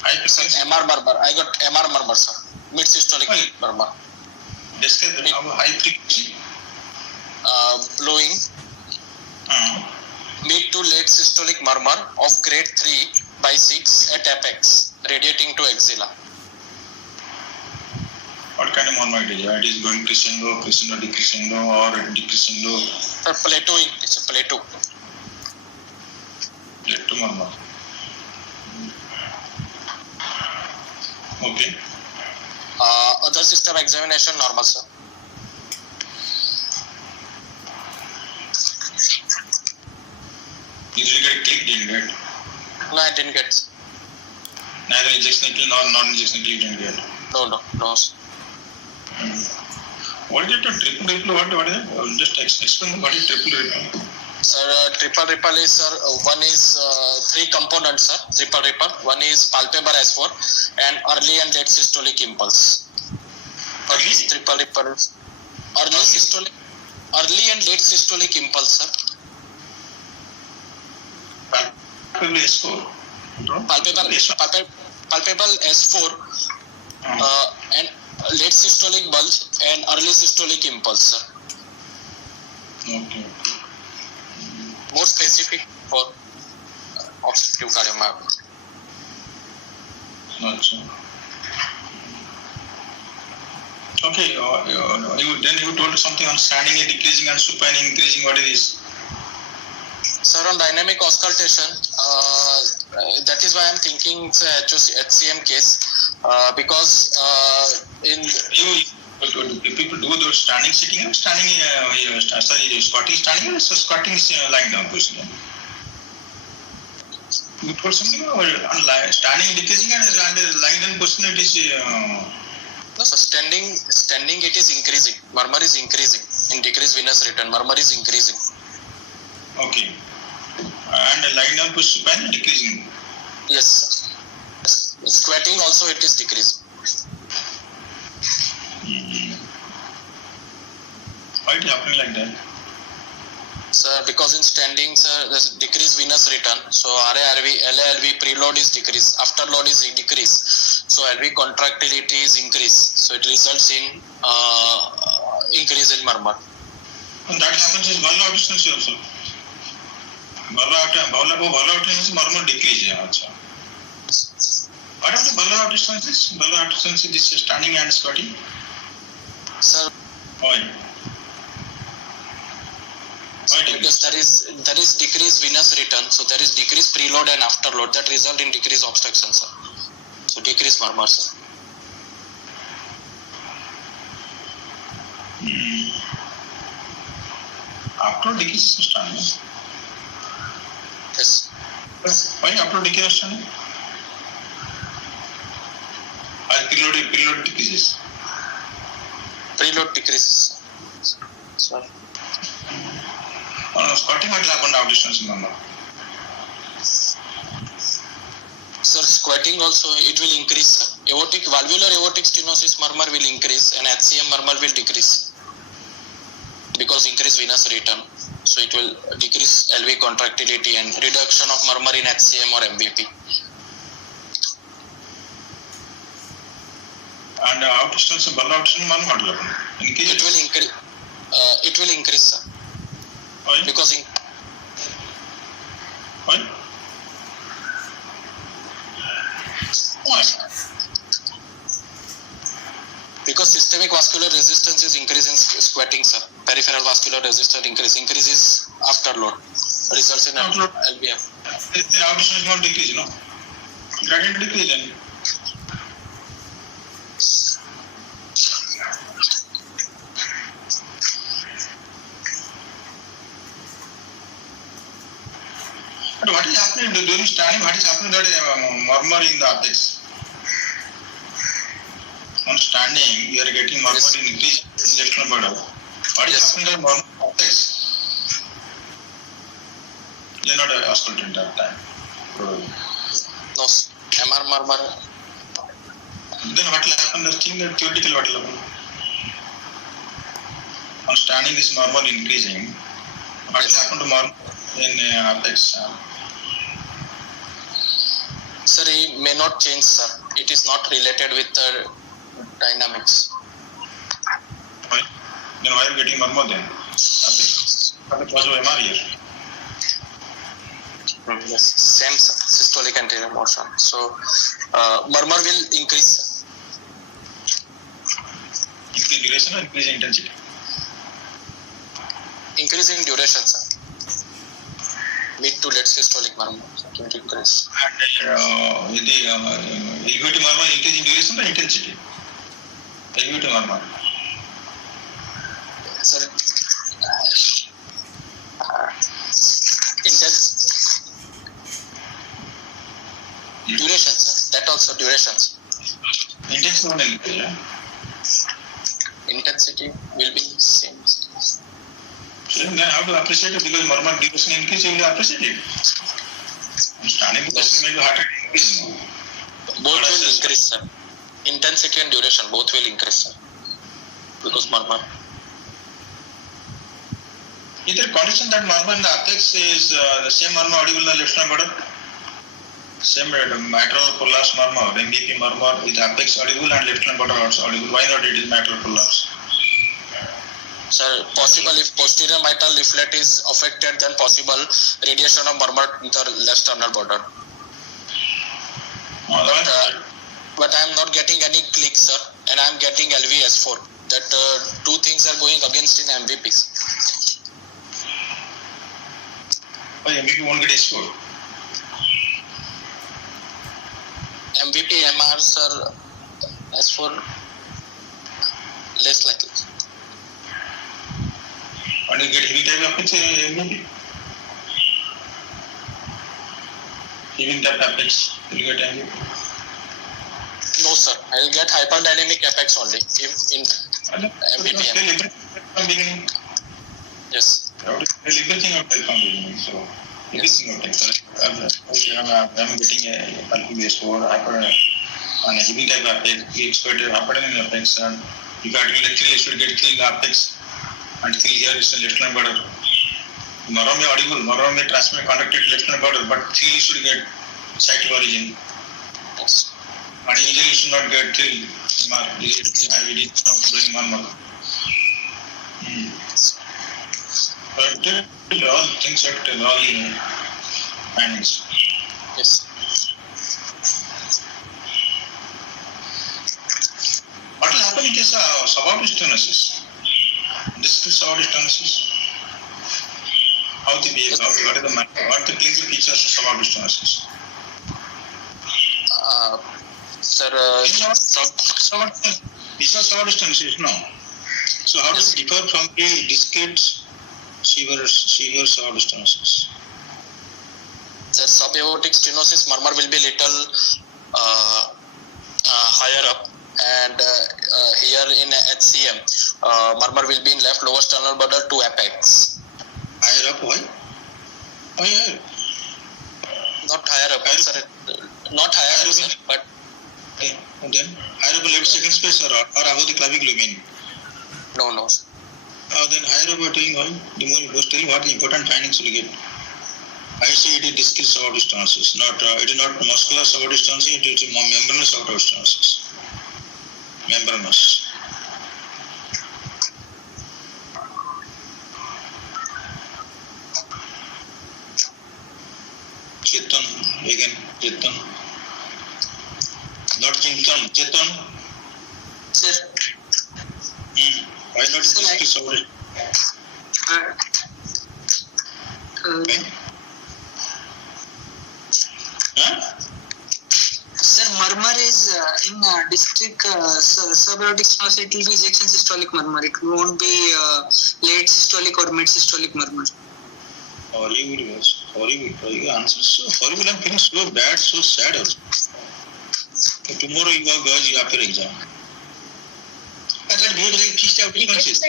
High frequency. MR murmur. I got MR murmur, sir. Mid systolic murmur. Describe the high frequency. Blowing mid to late systolic murmur of grade 3/6 at apex, radiating to axilla. What kind of murmur it is? It is going crescendo, decrescendo, or decrescendo? Plateauing. It's a plateau. Plateau murmur. Okay. Other system examination normal, sir. Did you get click? Didn't get. No, I didn't get. Neither injectional nor non-injectional didn't get. No. Sir. What is it? A triple ripple? What is it? Just explain what is triple ripple. Sir, triple ripple is, sir, one is 3 components, sir. Triple ripple. One is palpebral S4 and early and late systolic impulse. Triple ripple. Early and late systolic impulse, sir. Palpebral S4. Palpebral S4 and late systolic pulse and early systolic impulse, sir. Okay. More specific for obstructive cardiomyopathy. Gotcha. Okay, then you told something on standing and decreasing and supine increasing. What is this? Sir, on dynamic auscultation, that is why I am thinking it's a HCM case. Because in People do those standing, sitting, and standing. Squatting, standing, or squatting is lying down position. You told something about standing, decreasing, and lying down position. It is. no, so standing it is increasing. Murmur is increasing. In decreased venous return, murmur is increasing. Okay. And lying down position decreasing. Yes, sir. Squatting also it is decreasing. Why it is happening like that? Sir, because in standing, sir, there's decreased venous return. So RA-RV, LA-LV preload is decreased. Afterload is decreased. So LV contractility is increased. So it results in increase in murmur. And that happens in bowel obstruction also. Bowel obstruction murmur decrease. What are the bowel obstructions? Bowel obstruction is standing and squatting. Sir, Why? because there is decreased venous return, so there is decreased preload and afterload that result in decreased obstruction, sir. So decreased murmur, sir. After decrease standing. Yes. Why after decrease standing? As preload decreases. Preload decreases. Sir. Squatting what will happen to distance murmur? Sir, squatting also it will increase, sir. Valvular aortic stenosis murmur will increase and HCM murmur will decrease because increased venous return. So it will decrease LV contractility and reduction of murmur in HCM or MVP. And out distance bowel obstruction murmur what will happen? It will increase. It will increase, sir. Why? Because Why? because systemic vascular resistance is increasing squatting, sir. Peripheral vascular resistance increases afterload, results in LVF. The out distance not decrease, no? Gradient decrease then. But what is happening during standing? What is happening that murmur in the apex? On standing, you are getting murmur in increase in left lumbar. What is happening to murmur apex? You are not auscultant at that time. No, MR murmur. Then what will happen? The thing that theoretical what will happen? On standing, this murmur increasing. What will happen to murmur in apex? Sir, it may not change, sir. It is not related with the dynamics. Why? Then why are you getting murmur then? Apex. What is the MR here? Yes, same, sir. Systolic anterior motion. So, murmur will increase, sir. Increase duration or increase intensity? Increase in duration, sir. Mid to late systolic murmur will increase. And the elevated murmur increase in duration or intensity? Elevated murmur. Sir, duration, sir. That also durations. Intensity will increase, yeah? Intensity will be same. So then how to appreciate it? Because murmur duration increase, you will appreciate it. Standing position maybe heart rate increase. Both will increase, sir. Intensity and duration both will increase, sir. Because murmur. Is there condition that murmur in the apex is the same murmur audible in the left lumbar? Same mitral prolapse murmur, MVP murmur with apex audible and left lumbar also audible. Why not it is mitral prolapse? Sir, possible if posterior mitral leaflet is affected, then possible radiation of murmur in the left sternal border. But I am not getting any click, sir, and I am getting LVS4. That two things are going against in MVPs. Why MVP won't get S4? MVP MR, sir, As for less likely. And you get heaving type apex, heaving type apex, you get any? No sir, I'll get hyperdynamic apex only in MBTM. From beginning. Yes. Everything of type from beginning. So everything of type. I'm getting a bulky base for hyper and a heaving type apex. We expect a hyperdynamic apex, and you got actually should get clean apex until here is a left-hand border. Tomorrow may audible, tomorrow may transmit conducted left-hand border, but still you should get site of origin. Yes. And usually you should not get till IVD of doing 1 month. But all things at all findings. Yes. What will happen in case of subaortic stenosis? Discrete subaortic stenosis? How they behave? What are the clinical features of subaortic stenosis? Sir, These are subaortic stenosis, no? So how does it differ from the discrete severe subaortic stenosis? Sir, subaortic stenosis murmur will be little higher up, and here in HCM, murmur will be in left lower sternal border to apex. Higher up, why? Why higher? Not higher up, sir. Not higher up, sir, but Okay. And then higher up left second space or above the clavicle, you mean? no, sir. Then higher up, telling why? The more was telling what the important findings will get. I say it is discrete subaortic stenosis, not it is not muscular subaortic stenosis, it is membranous subaortic stenosis. Membranous. Chetan, again, Chetan. Not Chintan, Chetan. Sir, Why not discrete subaortic? Okay. Huh? sir, murmur is in district subaortic stenosis. It will be ejection systolic murmur. It won't be late systolic or mid systolic murmur. Horrible. Your answer is so horrible. I'm feeling so bad, so sad also. Tomorrow you go girls, you have your exam. And that behaves like fixed out stenosis.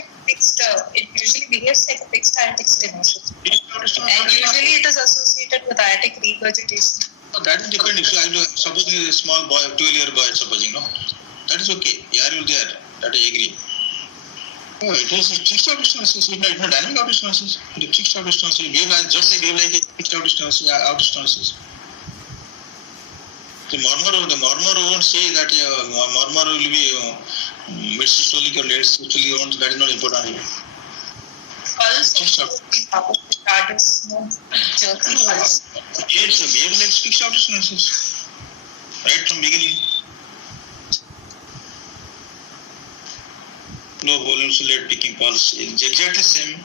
It usually behaves like fixed aortic stenosis. And usually it is associated with aortic regurgitation. No, that is depending. So supposing a small boy, 12-year boy, supposing, no? That is okay. Yeah, you're there. That I agree. Oh, it is fixed aortic stenosis. It's not dynamic aortic stenosis. It is fixed aortic stenosis. Behave like, just like behave like a fixed aortic stenosis. The murmur won't say that murmur will be mid-systolic or late systolic. That is not important. Pulse that is no jerky pulse. Yes, behave like fixed aortic stenosis. Right from beginning. Low volume, late peaking pulse. It's exactly same.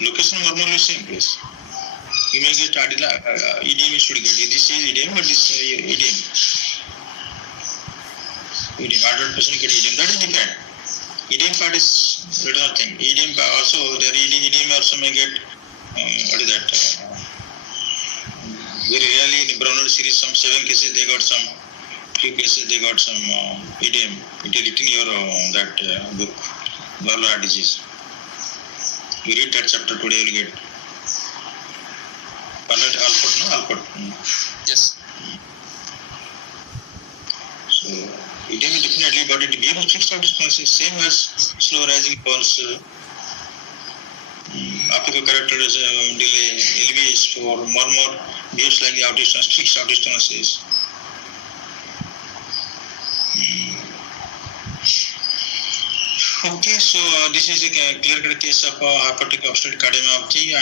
Location murmur is same place. You may get edema, you should get. This is edema, but this edema. 100% get edema. That is different. Edema part is another thing. Edema also, the edema also may get, what is that? Very rarely in Browner series, some 7 cases they got some, few cases they got some edema. It is written in your that book, Valvular Heart Disease. You read that chapter today, you will get. Alport. Yes. So, edema definitely, but it behaves fixed aortic stenosis, same as slow rising pulse. Apical character is delay, LVS for murmur, behaves like the aortic stenosis, fixed aortic stenosis. Okay, so this is a clear-cut case of hypertrophic obstructive cardiomyopathy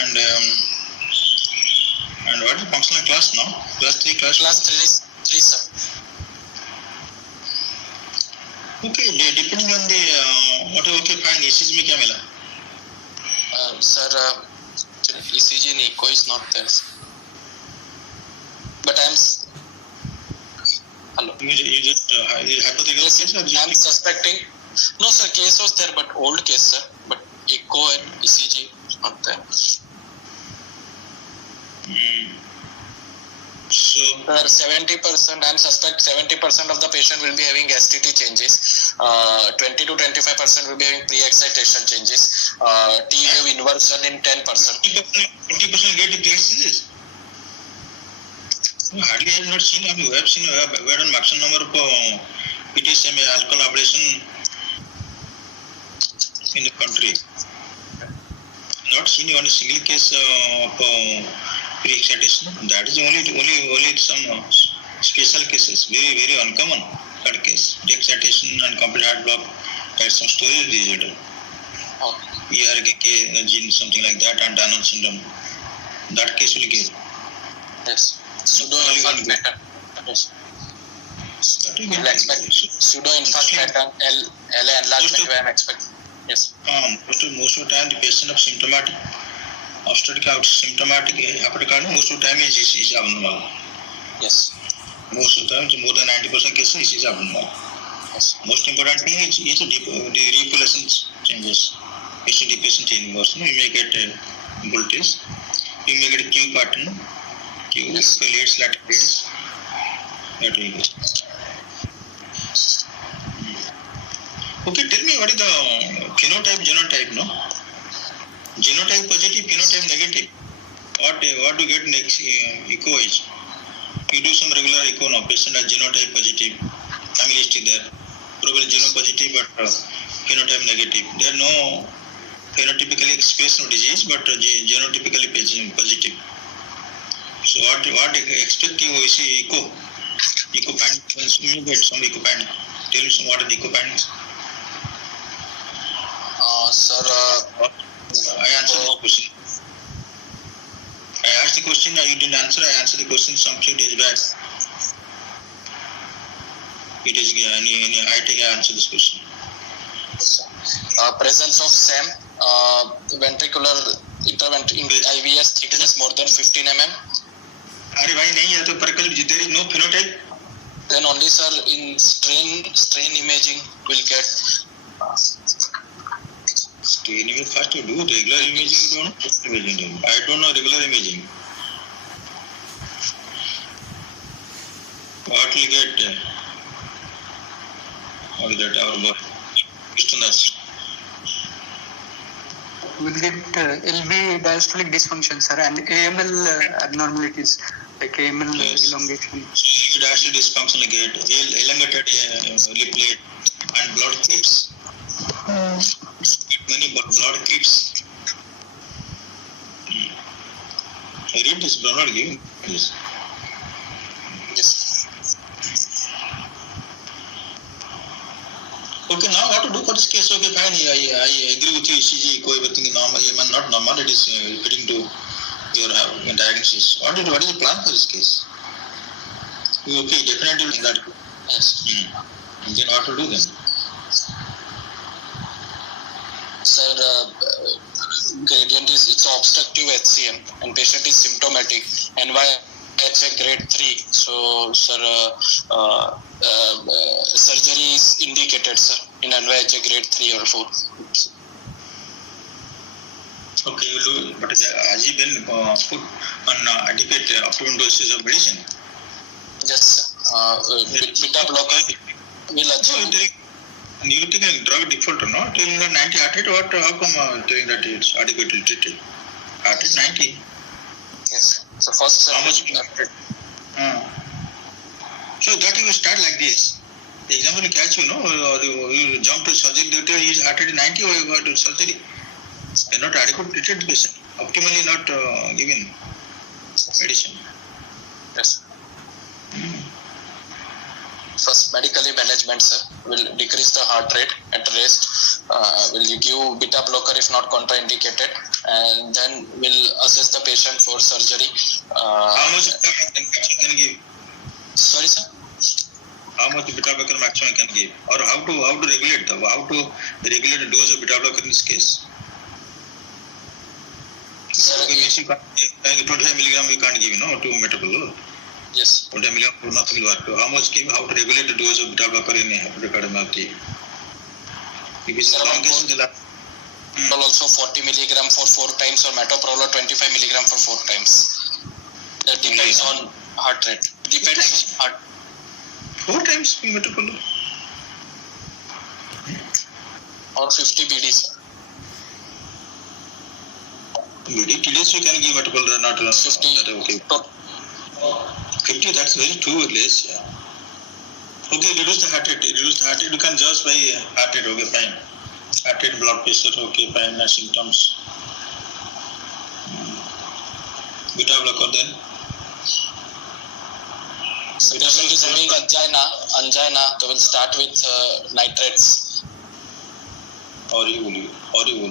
and what is functional class now? Class 3, Class 3, sir. Okay, depending on the okay, fine. ECG में क्या मिला? Sir, ECG and echo is not there. But Hello. You just hypothetical Yes, case or I'm just suspecting. No, sir, case was there, but old case, sir. But echo and ECG not there. so? Sir, 70%, I'm suspect 70% of the patient will be having STT changes. 20 to 25% will be having pre-excitation changes. T-wave inversion in 10%. 40% get the disease. Hardly I have not seen. I mean, we have seen we had a maximum number of PTSM alcohol ablation in the country. Not seen one single case of pre-excitation. That is only some special cases. Very uncommon third case. Pre-excitation and complete heart block. That's some storage disorder. ERKK gene, something like that, and Danon syndrome. That case will give. Yes. Pseudo-infarct pattern. Yes. We'll expect pseudo-infarct pattern, LA enlargement we am expecting. Yes. Most of the time the patient of symptomatic obstetric symptomatic hypercardia, most of the time is abnormal. Yes. Most of the time, more than 90% cases is abnormal. Yes. Most important thing is the repolation changes. HD patient inverse. You may get a voltage. You may get a Q pattern. Q leads laterals. That will be. Okay, tell me what is the phenotype, genotype, no? Genotype positive, phenotype negative. What to get next echo is? You do some regular echo now, patient has genotype positive, family history there. Probably genopositive but phenotype negative. There are no phenotypically expressed no disease but genotypically positive. So what expect you see echo findings, you get some echo findings. Tell me some what are the echo findings. Sir, I answered the question. I asked the question, you didn't answer. I answered the question some few days back. It is I think I answered this question. Presence of SAM, ventricular IVS thickness more than 15 mm. अरे भाई नहीं है तो Parkal there is no phenotype. Then only, sir, in strain imaging will get. Strain imaging first to do regular imaging. I don't know regular imaging. What will get? What is that? Our body. We'll get LV diastolic dysfunction, sir, and AML abnormalities like AML elongation. So diastolic dysfunction get elongated lip plate and blood clips. Many blood clips. I read this, but I'm not giving this. Yes. Okay, now what to do for this case? Okay, fine. I agree with you. ECG, echo, everything is normal. Not normal. It is fitting to your diagnosis. What is the plan for this case? Okay, definitely that. Yes. Then what to do then? Sir, gradient is it's obstructive HCM and patient is symptomatic. NYHA grade 3. So, sir, surgery is indicated, sir, in NYHA grade 3 or 4. Okay, you do, but has he been put on adequate optimum doses of medicine? Yes, sir. Beta blocker will achieve. You take a drug default or not? Till 90 heart rate, how come doing that it's adequately treated? Heart rate 90. Yes. So first, sir, how much? So that you start like this. The example will catch you, no? You jump to surgery, doctor, his heart rate 90 or you go to surgery. They're not adequate treated patient. Optimally not given medicine. Yes. First, medically management, sir, will decrease the heart rate at rest. Will you give beta blocker if not contraindicated, and then will assess the patient for surgery. How much can give? Sorry, sir. How much beta blocker maximum can give, or how to regulate the dose of beta blocker in this case? Sir, 25 milligram we can't give, to metabolic. Yes. How much give, how to regulate the dose of beta blocker in hepatic cardiomyopathy? If it's the longest in the lab. Also 40 milligram for 4 times, or metoprolol 25 milligram for 4 times. That depends on heart rate. Depends on heart. 4 times metoprolol? Or 50 BD, sir. BD, today's we can give metoprolol, not 50. That okay. 50, that's very too less. Yeah. Okay, reduce the heart rate. You can just by heart rate, okay, fine. Heart rate, blood pressure, okay, fine, symptoms. Beta blocker then? So if patient is having angina, they will start with nitrates. Horrible.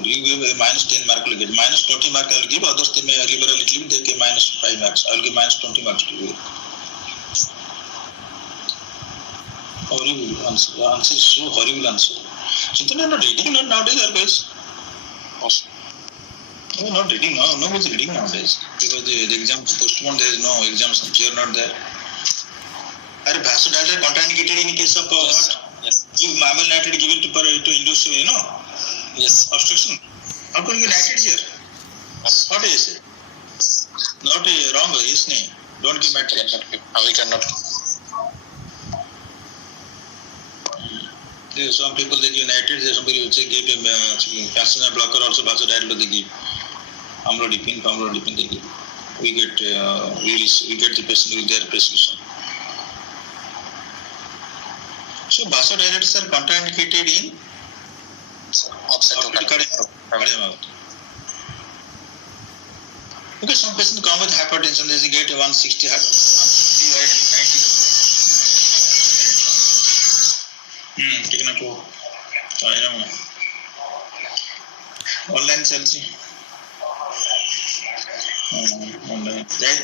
You give a minus 10 mark, will get minus 20 mark. I will give others. They may liberal little bit. They give minus 5 marks. I will give minus 20 marks to you. Horrible answer. The answer is so horrible answer. So they are not reading nowadays, are guys? No, not reading. No one's reading nowadays because the exam postponed. There is no exams. Fear not there. Are vasodilator contraindicated in case of Yes. You mammal nitrate given to induce, Yes. obstruction. How could you nitrate here? What is it? Not wrong, yes, no. Don't give nitrate. We cannot. There are some people they give nitrate. There are some people who say give him calcium blocker also vasodilator they give. Amlodipine they give. We get the patient with their prescription. So vasodilators are contraindicated in optic cardiomyopathy. Okay, some patients come with hypertension, they get 160, 150, 90. Take a go. Online selfie. Online. Right?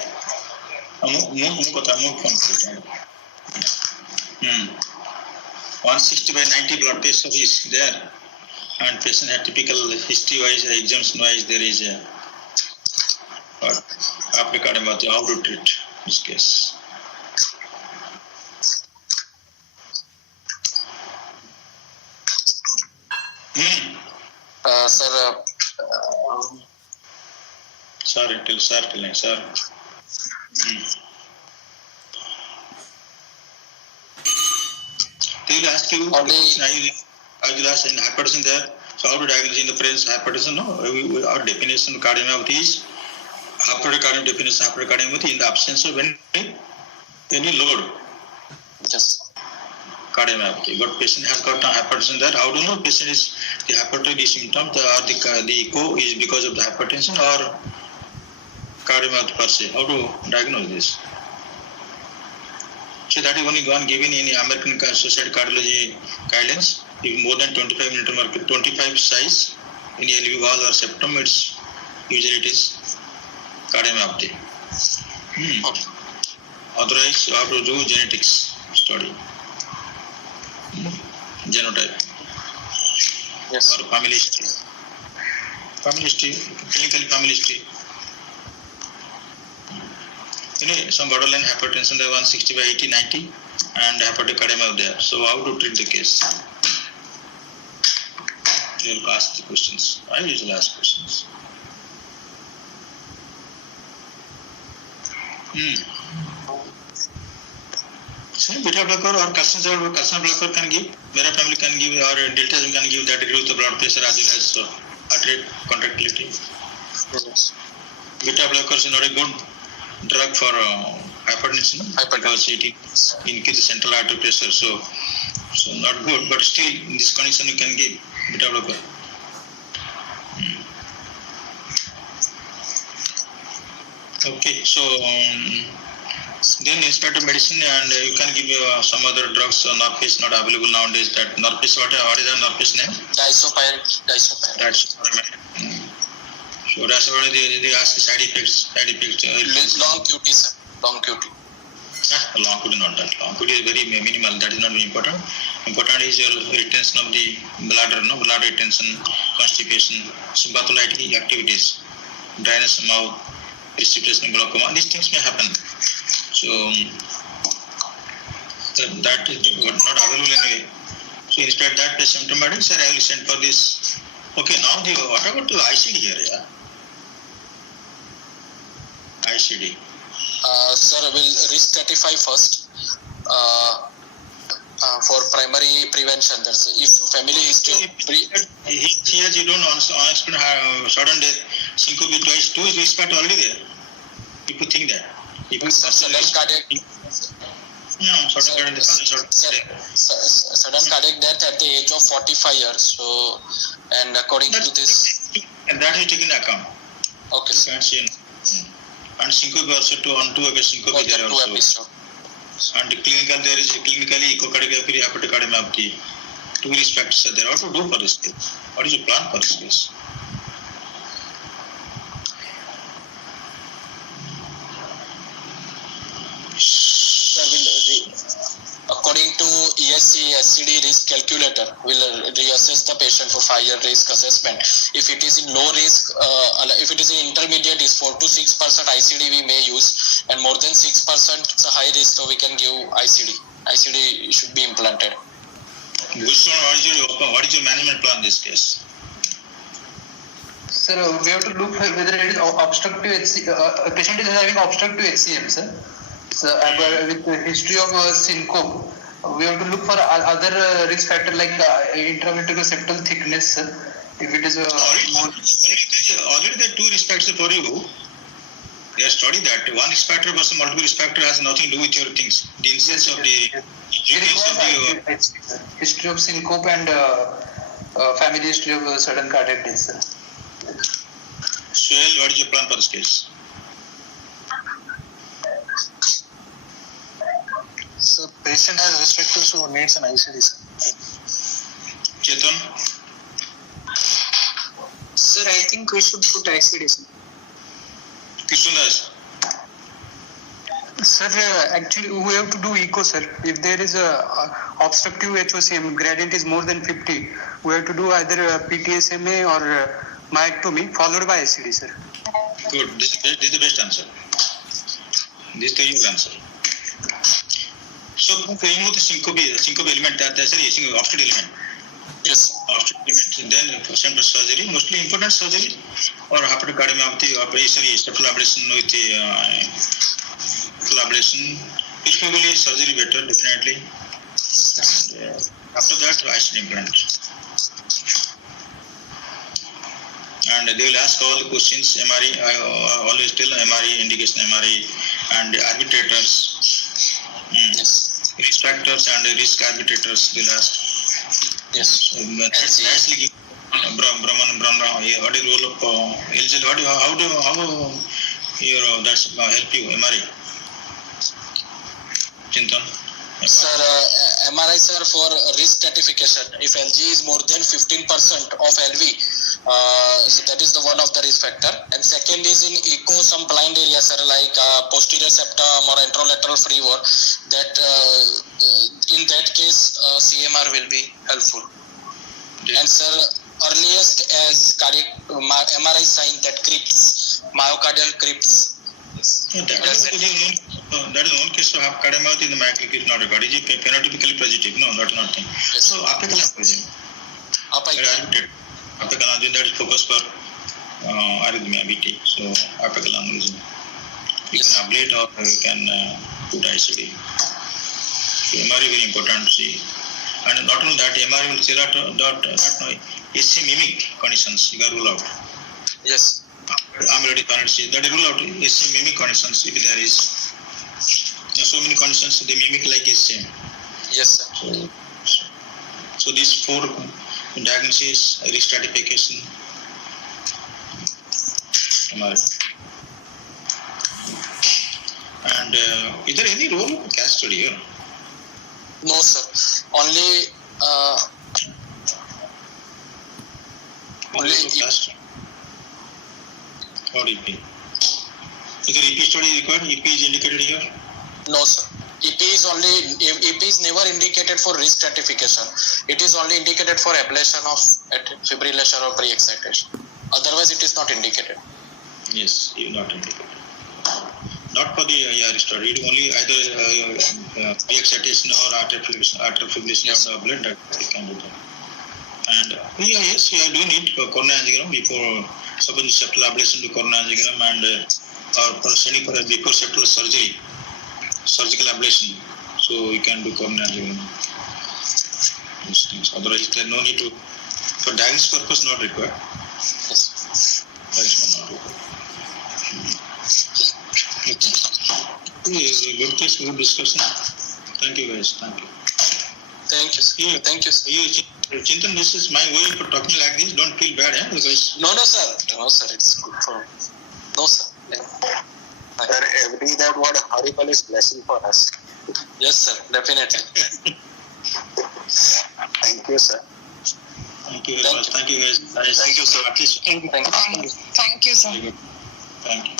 160 by 90 blood pressure is there, and patient had typical history-wise, exams-wise, there is a optic cardiomyopathy. How to treat this case? Sir. Sir. They will ask you, I will ask in hypertension there. So how to diagnose in the presence of hypertension? No, our definition of cardiomyopathy is hypertrophic cardiomyopathy, definition of hypertrophic cardiomyopathy in the absence of any load. Yes. Cardiomyopathy. But patient has got hypertension there. How do you know patient is the hypertrophic symptom or the echo is because of the hypertension or cardiomyopathy per se? How to diagnose this? So that is only one given in the American Society of Cardiology guidelines. If more than 25 millimeter, 25 size in the LV wall or septum, usually it is cardiomyopathy. Otherwise, you have to do genetics study, genotype, yes, or family history, clinically family history. Some borderline hypertension, there 160 by 80, 90, and hepatic cardiomyopathy there. So how to treat the case? You will ask the questions. I usually ask questions. Same beta blocker or calcium blocker can give. Mera family can give, or diltiazem can give, that reduce the blood pressure as well as heart rate contractility. yes. Beta blockers is not a good drug for hypertension because it increases the central artery pressure. So not good, but still in this condition you can give beta blocker. Okay, so then instead of medicine, and you can give some other drugs. Norpace not available nowadays. That Norpace, what is the Norpace name? Disopyramide. So that's why they ask side effects. Long QT, sir. Long QT. Long QT not that. Long QT is very minimal. That is not very important. Important is your retention of the bladder, blood retention, constipation, sympatholytic activities, dryness of mouth, precipitation, glaucoma. These things may happen. So that is not available anyway. So instead that symptomatic, sir, I will send for this. Okay, now what about the ICD here? Yeah, ICD. Sir, we'll risk stratify first. For primary prevention, that's if family history. Here you don't unexplained sudden death, syncope twice, two is risk factor already there. People think that. Sudden cardiac. Sudden cardiac death at the age of 45 years. So, and according to this, and that is taken into account. Okay, sir. And syncope also on two syncope there also. Episode. And clinical there is clinically echocardiography, hepatic cardiomyopathy. Two risk factors are there. What to do for this case? What is your plan for this case? According to ESC SCD risk calculator, will reassess the patient for 5-year risk assessment. If it is in low risk, if it is in intermediate, is 4 to 6% ICD we may use, and more than 6% it's a high risk, so we can give ICD. ICD should be implanted. What is your management plan in this case? Sir, we have to look for whether it is obstructive HCM. Patient is having obstructive HCM, sir. So, with the history of syncope, we have to look for other risk factor like intraventricular septal thickness, sir. If it is already the two risk factors for you. They have studied that one risk factor versus multiple risk factor has nothing to do with your things. The incidence of the history of syncope and family history of sudden cardiac death, sir. Suhail, what is your plan for this case? So patient has risk factors who needs an ICD, sir. Chetan? Sir, I think we should put ICD, sir. Krishnadas? Sir, actually we have to do echo, sir. If there is a obstructive HOCM gradient is more than 50, we have to do either PTSMA or myectomy followed by ICD, sir. Good. This is the best answer. This is your answer. So, remove the syncope element, that's an obstructive element. Yes. Obstructive element, then central surgery, mostly important surgery, or hepatic cardiomyopathy, or septal ablation with the ablation. Probably surgery better, definitely. And, after that, ICD implant. And they will ask all the questions. MRE, I always tell MRE, indication MRE, and arbitrators. Yes. Risk factors and risk arbitrators will ask. Yes. So that's nicely Brahman, what is the role of LGL? How your that's help you, MRI? Chintan? Sir, MRI, sir, for risk stratification, if LG is more than 15% of LV, so that is the one of the risk factor. And second is in echo, some blind areas, sir, like posterior septum or anterolateral freeware, that in that case, CMR will be helpful. Yes. And sir, earliest as cardiac MRI sign that crypts, myocardial crypts. That is one case of cardiomyopathy in the myocardial is not recorded. Is it phenotypically positive? No, that's not thing. Yes. So apical aneurysm. Apical aneurysm, that is focus for arrhythmia VT. So apical aneurysm. You Yes. can ablate or you can put ICD. So MRI very important to see. And not only that, MRI will tell SC mimic conditions you can rule out. Yes. I'm already currently that rule out SC mimic conditions if there is. So many conditions they mimic like SC. Yes, sir. So these four diagnoses, risk stratification, MRI. And is there any role of case study here? No, sir. Only Case or EP? Is there EP study required? EP is indicated here? no, sir. EP is never indicated for risk stratification. It is only indicated for ablation of fibrillation or pre-excitation. Otherwise, it is not indicated. Yes, you not indicated. not for the start. It only either re-excitation or arterial fibrillation of the blood that can be done. And yes, you do need coronary angiogram before septal ablation to coronary angiogram and or for sending for before septal surgery, surgical ablation. So you can do coronary angiogram. These things. Otherwise, there no need to. For diagnosis purpose, not required. Yes. Diagnosis not required. Good discussion. Thank you guys. Thank you. Thank you, sir. Thank you, sir. Chintan, this is my way for talking like this. Don't feel bad, because No, sir. No, sir. It's good for. No, sir. Sir, every that word horrible is blessing for us. Yes, sir. Definitely. Thank you, sir. thank you very much. Thank you guys. Thank you, sir. At least. Thank you. Thank you. Thank you, sir. Very good. Thank you.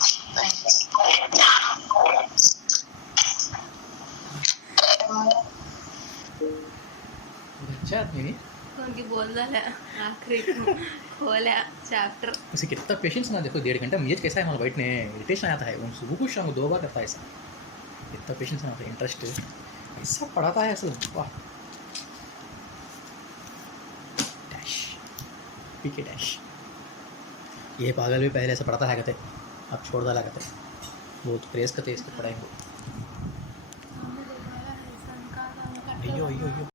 अच्छा आदमी उनकी बोल रहा है आखिरी खोला chapter उसे कितना पेशेंस ना देखो 1.5 घंटा मुझे कैसा है हमारा बैठने इरिटेशन आता है वो सुबह को शाम को 2 बार करता है ऐसा कितना पेशेंस ना आता है इंटरेस्ट ऐसा पढ़ाता है ऐसा वाह डैश पीके डैश ये पागल भी पहले ऐसा पढ़ाता है कहते अब छोड़ डाला कहते बहुत प्रेस करते इसको पढ़ाई को अयो अयो अयो